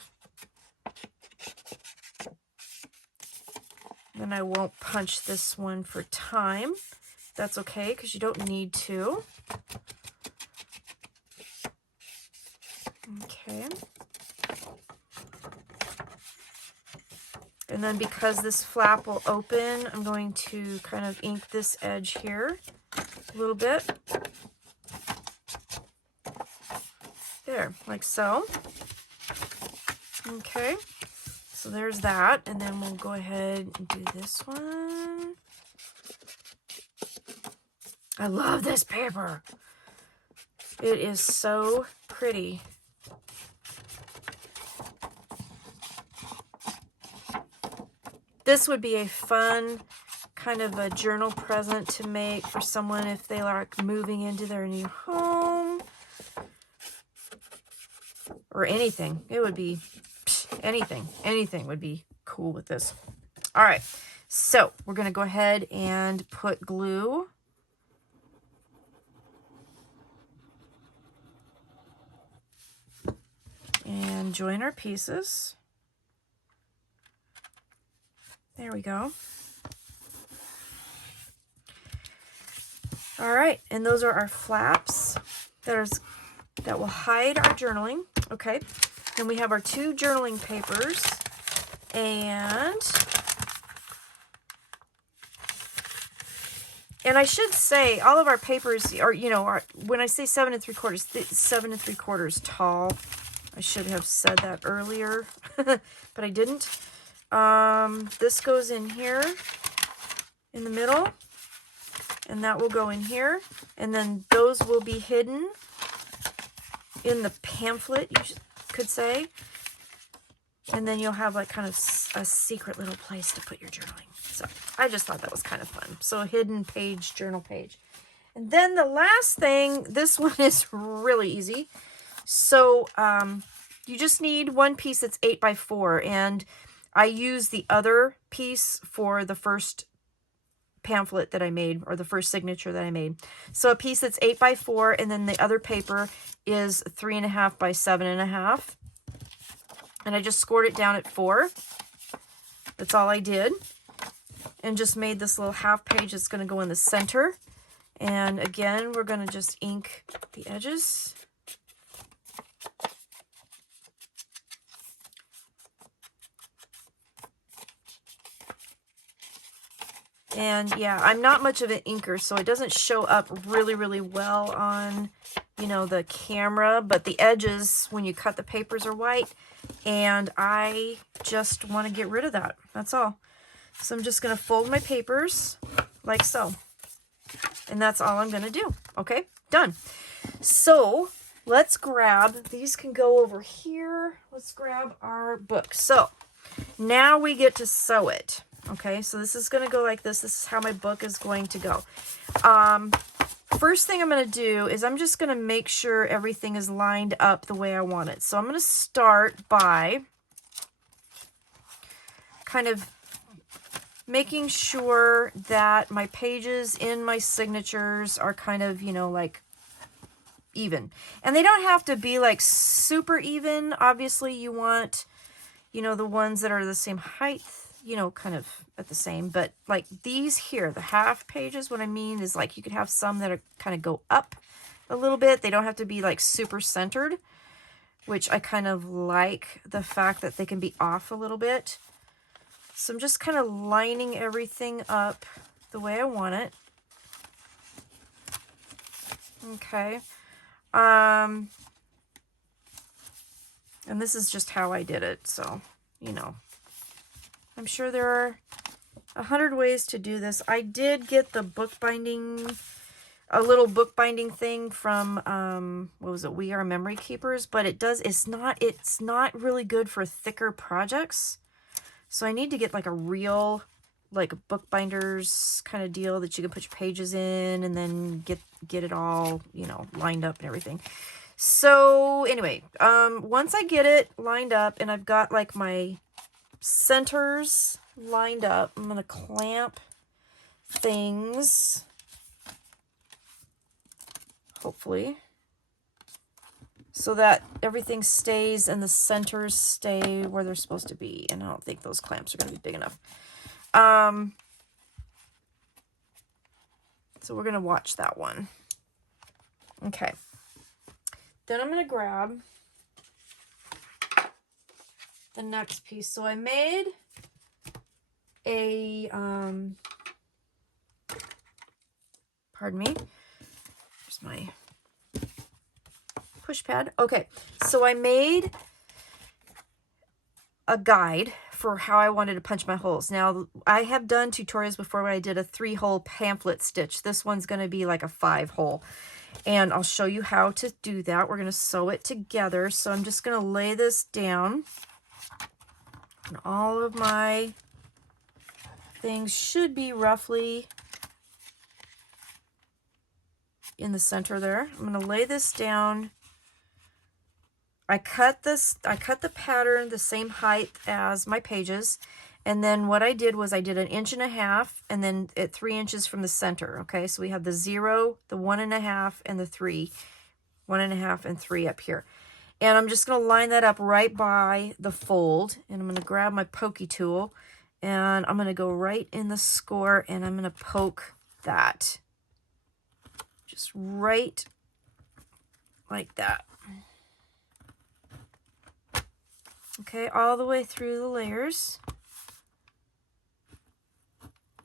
then I won't punch this one for time. That's okay, because you don't need to. Okay. And then because this flap will open, I'm going to kind of ink this edge here a little bit. There, like so. Okay, so there's that. And then we'll go ahead and do this one. I love this paper. It is so pretty. This would be a fun kind of a journal present to make for someone if they like moving into their new home. Or anything. It would be anything. Anything would be cool with this. All right. So we're going to go ahead and put glue. And join our pieces. There we go. All right. And those are our flaps that will hide our journaling. Okay, then we have our 2 journaling papers, and I should say all of our papers are, you know, when I say 7 3/4, 7 3/4 tall. I should have said that earlier, but I didn't. This goes in here in the middle, and that will go in here, and then those will be hidden in the pamphlet, you could say. And then you'll have like kind of a secret little place to put your journaling. So I just thought that was kind of fun. So a hidden page, journal page. And then the last thing, this one is really easy. So you just need one piece that's 8x4. And I use the other piece for the first pamphlet that I made, or the first signature that I made. So a piece that's 8 by 4, and then the other paper is 3.5 by 7.5. And I just scored it down at 4. That's all I did. And just made this little half page that's going to go in the center. And again, we're going to just ink the edges. And yeah, I'm not much of an inker, so it doesn't show up really, really well on, you know, the camera. But the edges, when you cut the papers, are white. And I just want to get rid of that. That's all. So I'm just going to fold my papers like so. And that's all I'm going to do. Okay, done. So let's grab, these can go over here. Let's grab our book. So now we get to sew it. Okay, so this is going to go like this. This is how my book is going to go. First thing I'm going to do is I'm just going to make sure everything is lined up the way I want it. So I'm going to start by kind of making sure that my pages in my signatures are kind of, you know, like even. And they don't have to be like super even. Obviously, you want, you know, the ones that are the same height, you know, kind of at the same. But like these here, the half pages, what I mean is like you could have some that are kind of go up a little bit. They don't have to be like super centered, which I kind of like the fact that they can be off a little bit. So I'm just kind of lining everything up the way I want it. Okay. And this is just how I did it. So, you know, I'm sure there are 100 ways to do this. I did get the bookbinding, a little bookbinding thing from, what was it? We Are Memory Keepers, but it's not really good for thicker projects. So I need to get like a real, like bookbinders kind of deal that you can put your pages in and then get it all, you know, lined up and everything. So anyway, once I get it lined up and I've got like my centers lined up, I'm going to clamp things, hopefully, so that everything stays and the centers stay where they're supposed to be. And I don't think those clamps are going to be big enough. So we're going to watch that one. Okay. Then I'm going to grab the next piece. So I made a, pardon me, here's my push pad. Okay, so I made a guide for how I wanted to punch my holes. Now, I have done tutorials before where I did a 3-hole pamphlet stitch. This one's going to be like a 5-hole. And I'll show you how to do that. We're going to sew it together. So I'm just going to lay this down. And all of my things should be roughly in the center there. I'm going to lay this down. I cut the pattern the same height as my pages. And then what I did was I did 1.5 inches and then at 3 inches from the center. Okay, so we have the 0, the 1.5, and the 3. 1.5 and 3 up here. And I'm just going to line that up right by the fold. And I'm going to grab my pokey tool. And I'm going to go right in the score. And I'm going to poke that. Just right like that. Okay, all the way through the layers.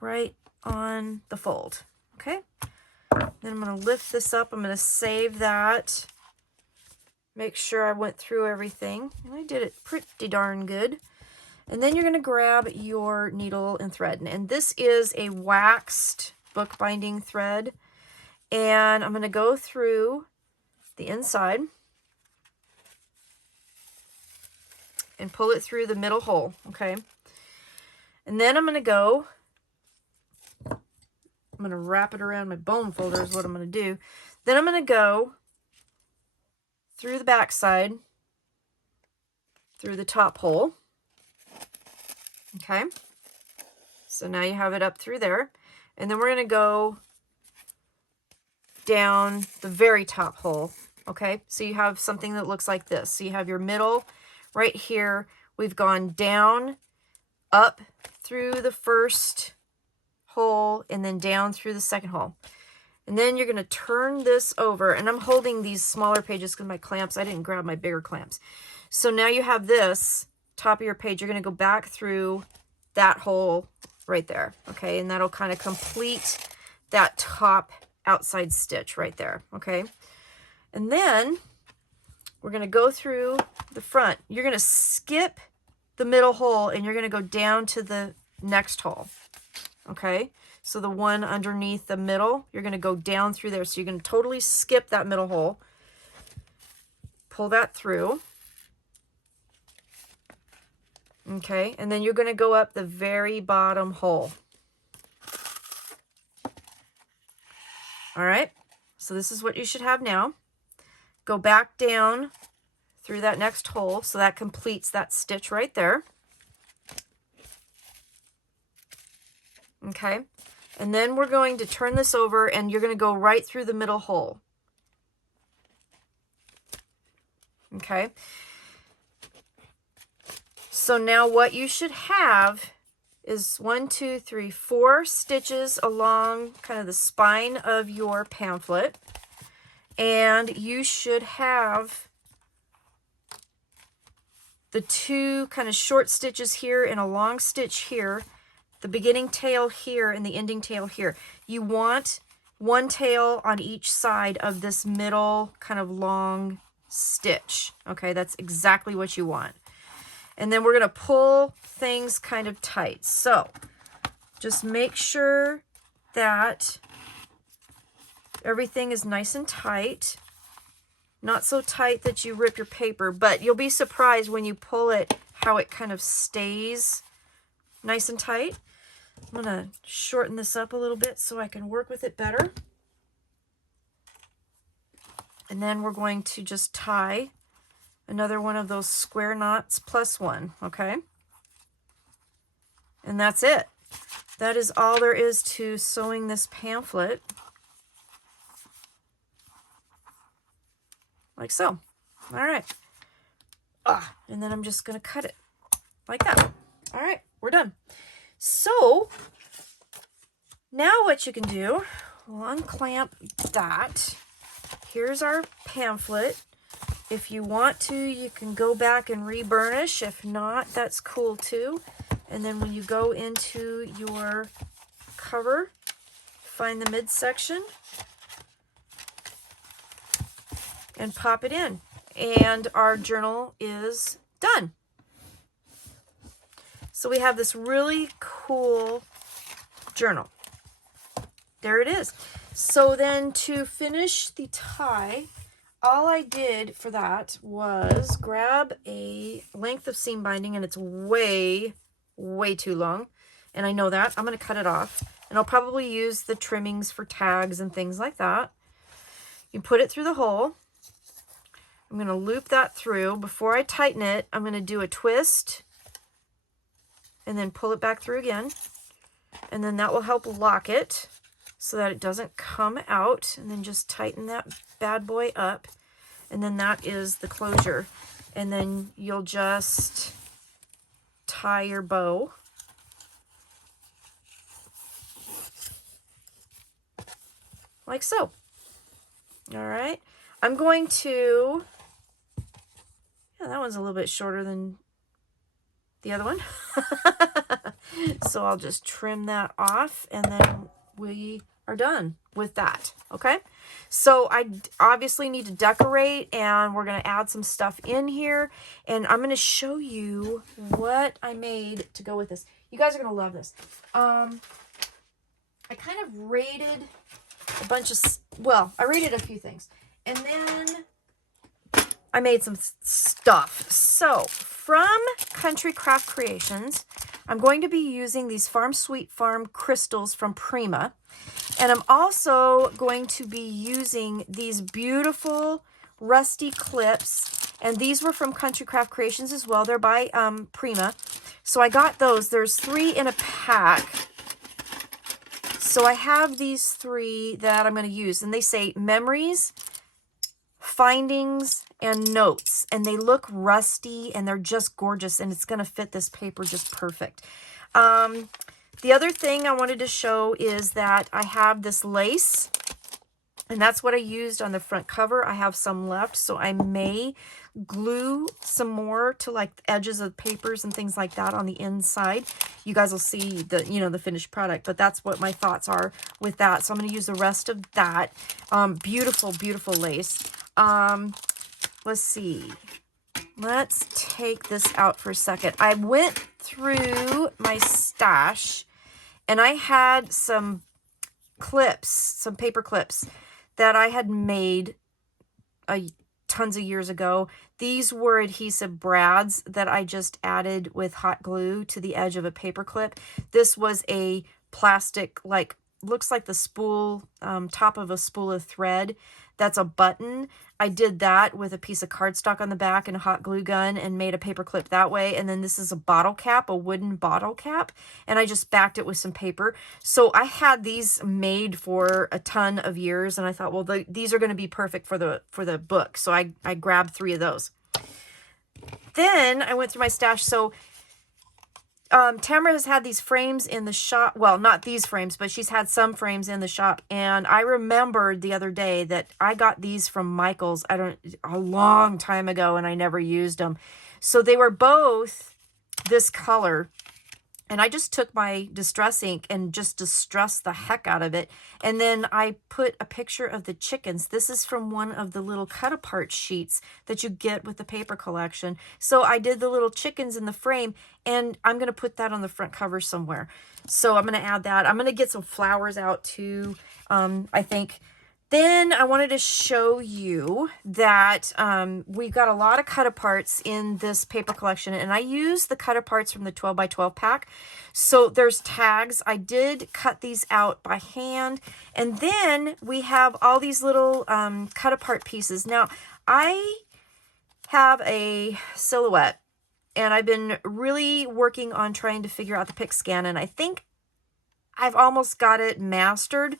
Right on the fold. Okay. Then I'm going to lift this up. I'm going to save that. Make sure I went through everything. And I did it pretty darn good. And then you're going to grab your needle and thread. And this is a waxed bookbinding thread. And I'm going to go through the inside and pull it through the middle hole. Okay. And then I'm going to go, I'm going to wrap it around my bone folder is what I'm going to do. Then I'm going to go through the back side, through the top hole. Okay. So now you have it up through there. And then we're going to go down the very top hole. Okay, so you have something that looks like this. So you have your middle right here. We've gone down, up through the first hole, and then down through the second hole. And then you're going to turn this over, and I'm holding these smaller pages because my clamps, I didn't grab my bigger clamps. So now you have this top of your page. You're going to go back through that hole right there. Okay, and that'll kind of complete that top outside stitch right there. Okay, and then we're going to go through the front. You're going to skip the middle hole, and you're going to go down to the next hole. Okay, so the one underneath the middle, you're going to go down through there. So you're going to totally skip that middle hole. Pull that through. Okay, and then you're going to go up the very bottom hole. All right, so this is what you should have now. Go back down through that next hole, so that completes that stitch right there. Okay, and then we're going to turn this over, and you're going to go right through the middle hole. Okay, so now what you should have is 1, 2, 3, 4 stitches along kind of the spine of your pamphlet, and you should have the 2 kind of short stitches here and a long stitch here, the beginning tail here and the ending tail here. You want one tail on each side of this middle kind of long stitch. Okay, that's exactly what you want. And then we're going to pull things kind of tight. So just make sure that everything is nice and tight. Not so tight that you rip your paper, but you'll be surprised when you pull it how it kind of stays nice and tight. I'm going to shorten this up a little bit so I can work with it better. And then we're going to just tie another one of those square knots plus one, okay? And that's it. That is all there is to sewing this pamphlet. Like so. All right. And then I'm just going to cut it like that. All right, we're done. So now what you can do, we'll unclamp that. Here's our pamphlet. If you want to, you can go back and reburnish. If not, that's cool too. And then when you go into your cover, find the midsection and pop it in. And our journal is done. So we have this really cool journal. There it is. So then to finish the tie, all I did for that was grab a length of seam binding, and it's way, way too long. And I know that. I'm going to cut it off. And I'll probably use the trimmings for tags and things like that. You put it through the hole. I'm going to loop that through. Before I tighten it, I'm going to do a twist and then pull it back through again. And then that will help lock it so that it doesn't come out. And then just tighten that bad boy up. And then that is the closure. And then you'll just tie your bow. Like so. All right. I'm going to, yeah, that one's a little bit shorter than the other one. So I'll just trim that off, and then we are done with that. Okay. So I obviously need to decorate, and we're going to add some stuff in here, and I'm going to show you what I made to go with this. You guys are going to love this. I kind of rated a bunch of, well, I rated a few things, and then I made some stuff. So from Country Craft Creations, I'm going to be using these Farm Sweet Farm crystals from Prima. And I'm also going to be using these beautiful rusty clips. And these were from Country Craft Creations as well. They're by Prima. So I got those. There's 3 in a pack. So I have these 3 that I'm going to use, and they say memories, findings, and notes, and they look rusty and they're just gorgeous, and it's going to fit this paper just perfect. The other thing I wanted to show is that I have this lace, and that's what I used on the front cover. I have some left, so I may glue some more to like the edges of papers and things like that on the inside. You guys will see the, you know, the finished product, but that's what my thoughts are with that. So I'm going to use the rest of that. Beautiful, beautiful lace. Let's see. Let's take this out for a second. I went through my stash and I had some clips, some paper clips that I had made tons of years ago. These were adhesive brads that I just added with hot glue to the edge of a paper clip. This was a plastic, like, looks like the spool, top of a spool of thread. That's a button. I did that with a piece of cardstock on the back and a hot glue gun and made a paper clip that way. And then this is a bottle cap, a wooden bottle cap. And I just backed it with some paper. So I had these made for a ton of years. And I thought, well, these are going to be perfect for the book. So I grabbed 3 of those. Then I went through my stash. So Tamara has had these frames in the shop. Well, not these frames, but she's had some frames in the shop. And I remembered the other day that I got these from Michael's a long time ago, and I never used them. So they were both this color. And I just took my distress ink and just distressed the heck out of it. And then I put a picture of the chickens. This is from one of the little cut-apart sheets that you get with the paper collection. So I did the little chickens in the frame, and I'm going to put that on the front cover somewhere. So I'm going to add that. I'm going to get some flowers out too, I think. Then I wanted to show you that we've got a lot of cut-aparts in this paper collection, and I use the cut-aparts from the 12 by 12 pack. So there's tags. I did cut these out by hand, and then we have all these little cut-apart pieces. Now, I have a silhouette, and I've been really working on trying to figure out the pick scan, and I think I've almost got it mastered.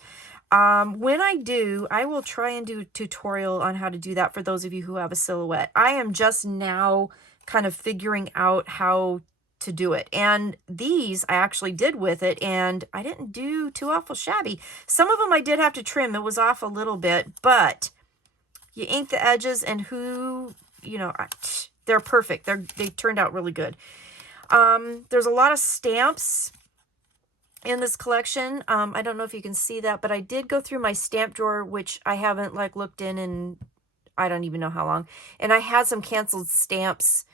When I do, I will try and do a tutorial on how to do that for those of you who have a silhouette. I am just now kind of figuring out how to do it. And these I actually did with it, and I didn't do too awful shabby. Some of them I did have to trim. It was off a little bit, but you ink the edges, and they're perfect. They turned out really good. There's a lot of stamps in this collection. I don't know if you can see that, but I did go through my stamp drawer, which I haven't looked in I don't even know how long. And I had some canceled stamps.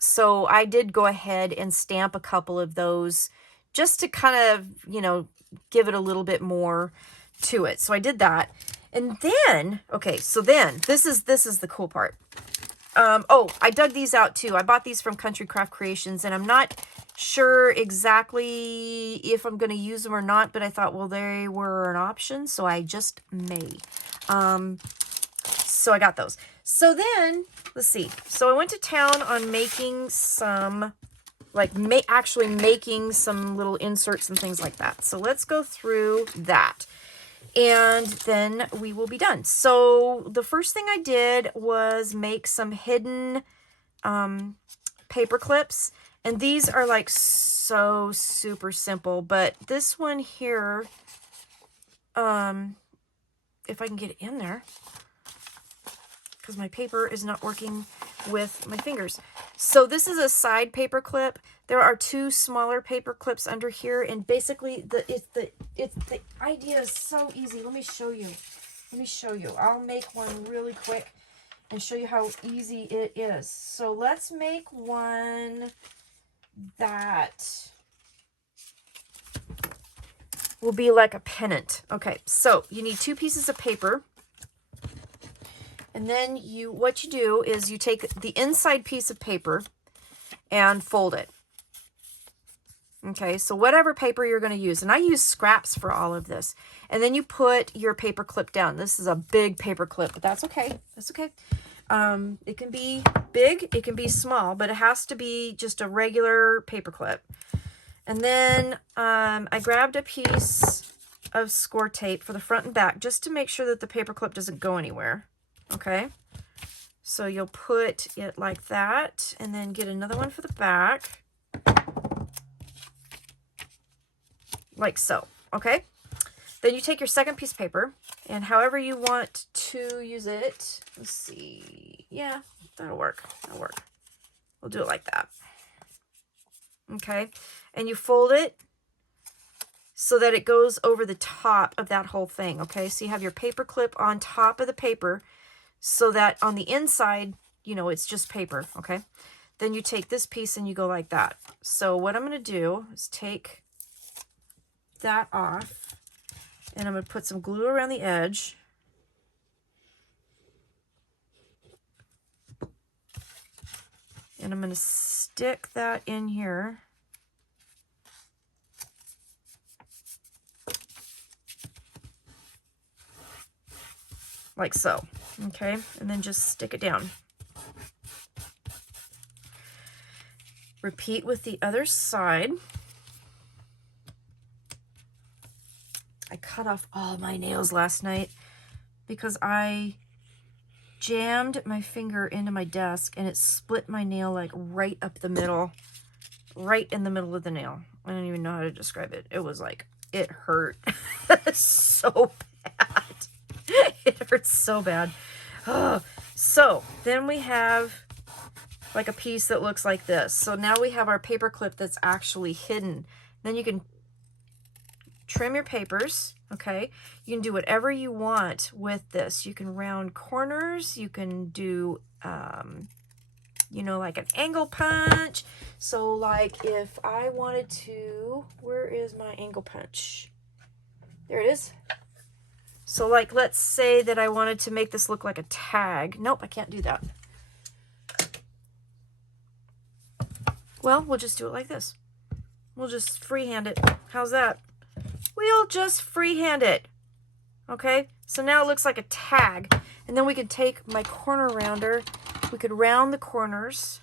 So I did go ahead and stamp a couple of those just to kind of, give it a little bit more to it. So I did that. And then, okay, so then this is the cool part. I dug these out too. I bought these from Country Craft Creations, and I'm not sure exactly if I'm going to use them or not, but I thought, well, they were an option, so I just may. So I got those. So then, let's see. So I went to town on making some, actually making some little inserts and things like that. So let's go through that, and then we will be done. So the first thing I did was make some hidden paper clips. And these are so super simple, but this one here, if I can get it in there, because my paper is not working with my fingers. So this is a side paper clip. There are 2 smaller paper clips under here, and basically the idea is so easy. Let me show you. I'll make one really quick and show you how easy it is. So let's make one that will be like a pennant. Okay, so you need 2 pieces of paper, and then what you do is you take the inside piece of paper and fold it. Okay, so whatever paper you're going to use, and I use scraps for all of this, and then you put your paper clip down. This is a big paper clip, but that's okay. That's okay. It can be big, it can be small, but it has to be just a regular paper clip. And then I grabbed a piece of score tape for the front and back just to make sure that the paper clip doesn't go anywhere. Okay. So you'll put it like that and then get another one for the back. Like so. Okay. Then you take your second piece of paper and however you want to use it. Let's see. Yeah, that'll work. That'll work. We'll do it like that. Okay. And you fold it so that it goes over the top of that whole thing. Okay. So you have your paper clip on top of the paper so that on the inside, you know, it's just paper. Okay. Then you take this piece and you go like that. So what I'm going to do is take that off and I'm going to put some glue around the edge. And I'm going to stick that in here. Like so. Okay. And then just stick it down. Repeat with the other side. I cut off all my nails last night because I jammed my finger into my desk and it split my nail like right up the middle, right in the middle of the nail. I don't even know how to describe it. It was like, it hurt so bad. It hurts so bad. Oh. So then we have like a piece that looks like this. So now we have our paper clip that's actually hidden. Then you can trim your papers, okay? You can do whatever you want with this. You can round corners. You can do, you know, like an angle punch. So like if I wanted to, where is my angle punch? There it is. So like, let's say that I wanted to make this look like a tag. Nope, I can't do that. Well, we'll just do it like this. We'll just freehand it. How's that? We'll just freehand it. Okay, so now it looks like a tag. And then we could take my corner rounder. We could round the corners.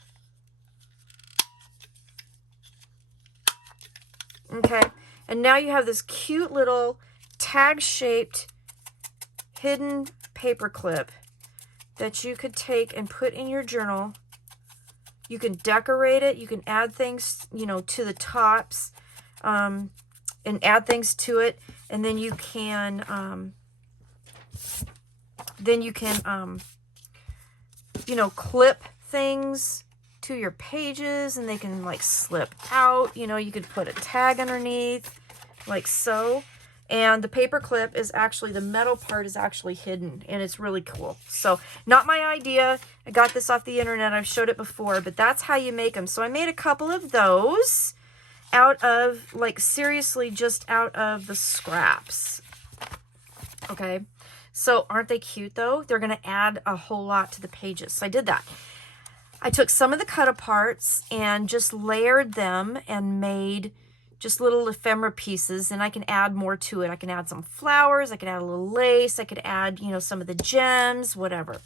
Okay, and now you have this cute little tag-shaped hidden paper clip that you could take and put in your journal. You can decorate it. You can add things, you know, to the tops. And add things to it, and then you can you know, clip things to your pages, and they can like slip out. You know, you could put a tag underneath, like so. And the paper clip is actually, the metal part is actually hidden, and it's really cool. So, not my idea. I got this off the internet. I've showed it before, but that's how you make them. So I made a couple of those out of, like, seriously, just out of the scraps. Okay, so aren't they cute though? They're going to add a whole lot to the pages. So I did that. I took some of the cut-aparts and just layered them and made just little ephemera pieces, and I can add more to it. I can add some flowers, I can add a little lace, I could add, you know, some of the gems, whatever.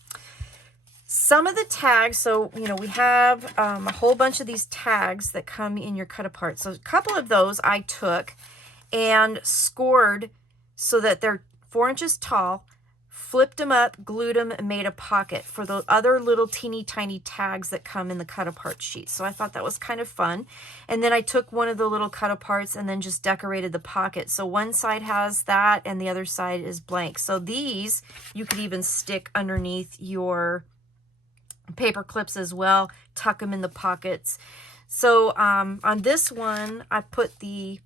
Some of the tags, so, you know, we have a whole bunch of these tags that come in your cut-apart. So a couple of those I took and scored so that they're 4 inches tall, flipped them up, glued them, and made a pocket for the other little teeny tiny tags that come in the cut-apart sheet. So I thought that was kind of fun. And then I took one of the little cut-aparts and then just decorated the pocket. So one side has that and the other side is blank. So these you could even stick underneath your paper clips as well, tuck them in the pockets. So on this one, I put the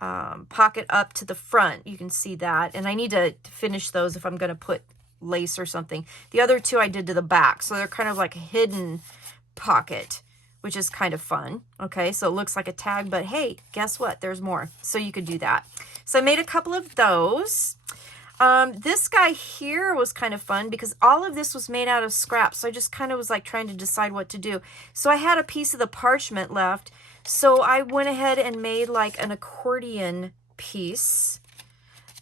pocket up to the front. You can see that. And I need to finish those if I'm going to put lace or something. The other two I did to the back. So they're kind of like a hidden pocket, which is kind of fun. Okay, so it looks like a tag, but hey, guess what? There's more. So you could do that. So I made a couple of those. This guy here was kind of fun because all of this was made out of scraps. So I just kind of was like trying to decide what to do. So I had a piece of the parchment left. So I went ahead and made like an accordion piece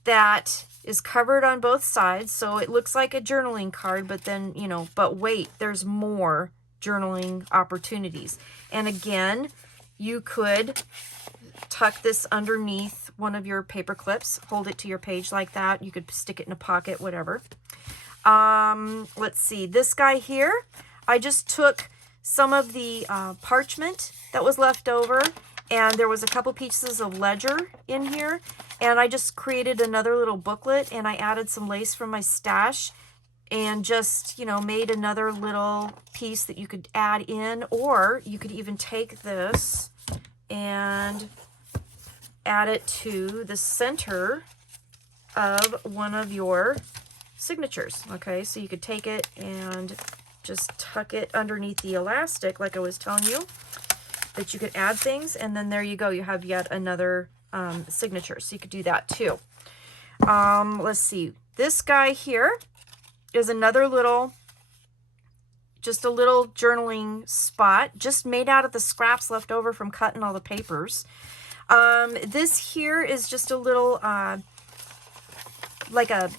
that is covered on both sides. So it looks like a journaling card, but then, you know, but wait, there's more journaling opportunities. And again, you could tuck this underneath one of your paper clips, hold it to your page like that. You could stick it in a pocket, whatever. Let's see, this guy here, I just took some of the parchment that was left over, and there was a couple pieces of ledger in here, and I just created another little booklet, and I added some lace from my stash, and just, you know, made another little piece that you could add in, or you could even take this and add it to the center of one of your signatures. Okay, so you could take it and just tuck it underneath the elastic, like I was telling you, that you could add things, and then there you go, you have yet another signature. So you could do that too. Let's see, this guy here is another little, just a little journaling spot, just made out of the scraps left over from cutting all the papers. This here is just a little like a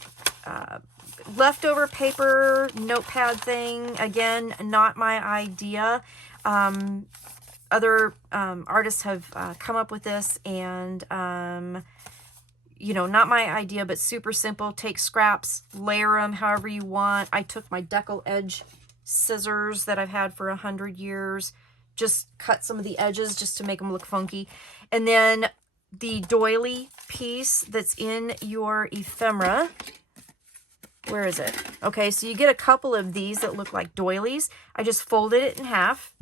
leftover paper notepad thing. Again, not my idea. Other artists have come up with this, and you know, not my idea, but super simple. Take scraps, layer them however you want. I took my decal edge scissors that I've had for 100 years, just cut some of the edges just to make them look funky. And then the doily piece that's in your ephemera, where is it? Okay, so you get a couple of these that look like doilies. I just folded it in half,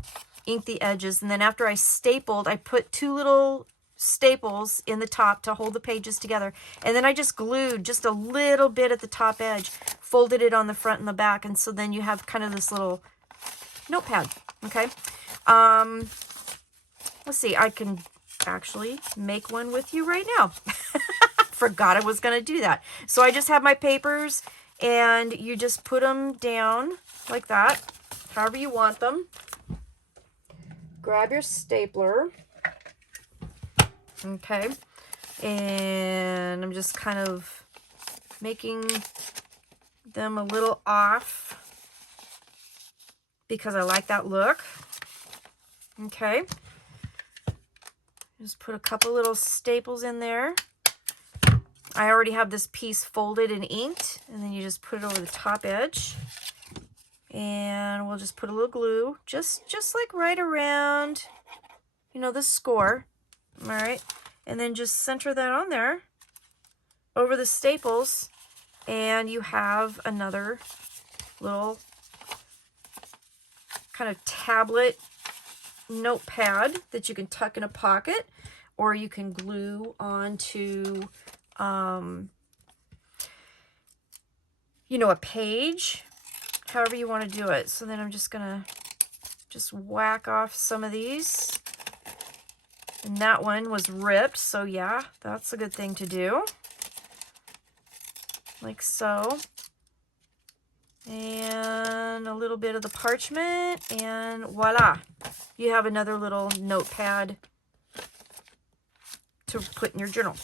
inked the edges, and then after I stapled, I put two little staples in the top to hold the pages together, and then I just glued just a little bit at the top edge, folded it on the front and the back, and so then you have kind of this little notepad. Okay, let's see, I can actually make one with you right now. Forgot I was going to do that. So I just have my papers, and you just put them down like that, however you want them. Grab your stapler. Okay, and I'm just kind of making them a little off because I like that look. Okay, just put a couple little staples in there. I already have this piece folded and inked, and then you just put it over the top edge, and we'll just put a little glue, just like right around, you know, the score. All right, and then just center that on there over the staples, and you have another little kind of tablet notepad that you can tuck in a pocket, or you can glue onto you know, a page, however you want to do it. So then I'm just gonna just whack off some of these. And that one was ripped, so yeah, that's a good thing to do. Like so. And a little bit of the parchment, and voila. You have another little notepad to put in your journal.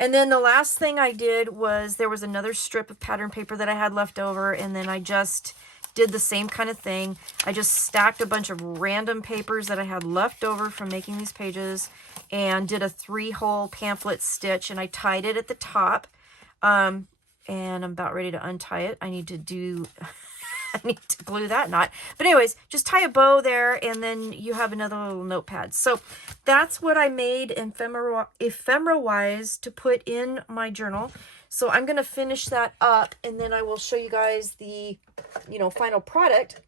And then the last thing I did was, there was another strip of pattern paper that I had left over, and then I just did the same kind of thing. I just stacked a bunch of random papers that I had left over from making these pages, and did a 3-hole pamphlet stitch, and I tied it at the top. And I'm about ready to untie it. I need to do I need to glue that knot. But anyways, just tie a bow there, and then you have another little notepad. So that's what I made ephemera-wise to put in my journal. So I'm going to finish that up, and then I will show you guys the, you know, final product.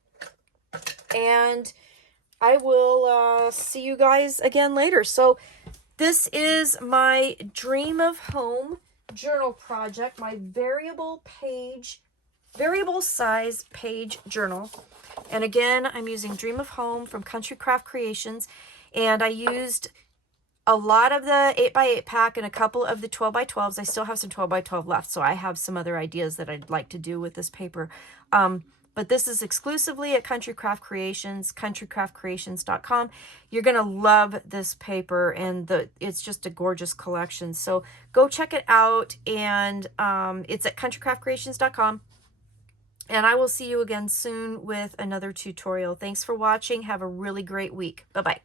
And I will see you guys again later. So this is my Dream of Home journal project, my variable size page journal. And again, I'm using Dream of Home from Country Craft Creations, and I used a lot of the 8x8 pack and a couple of the 12x12s. I still have some 12x12 left, so I have some other ideas that I'd like to do with this paper. But this is exclusively at Country Craft Creations, countrycraftcreations.com. You're going to love this paper, and it's just a gorgeous collection. So go check it out, and it's at countrycraftcreations.com. And I will see you again soon with another tutorial. Thanks for watching. Have a really great week. Bye-bye.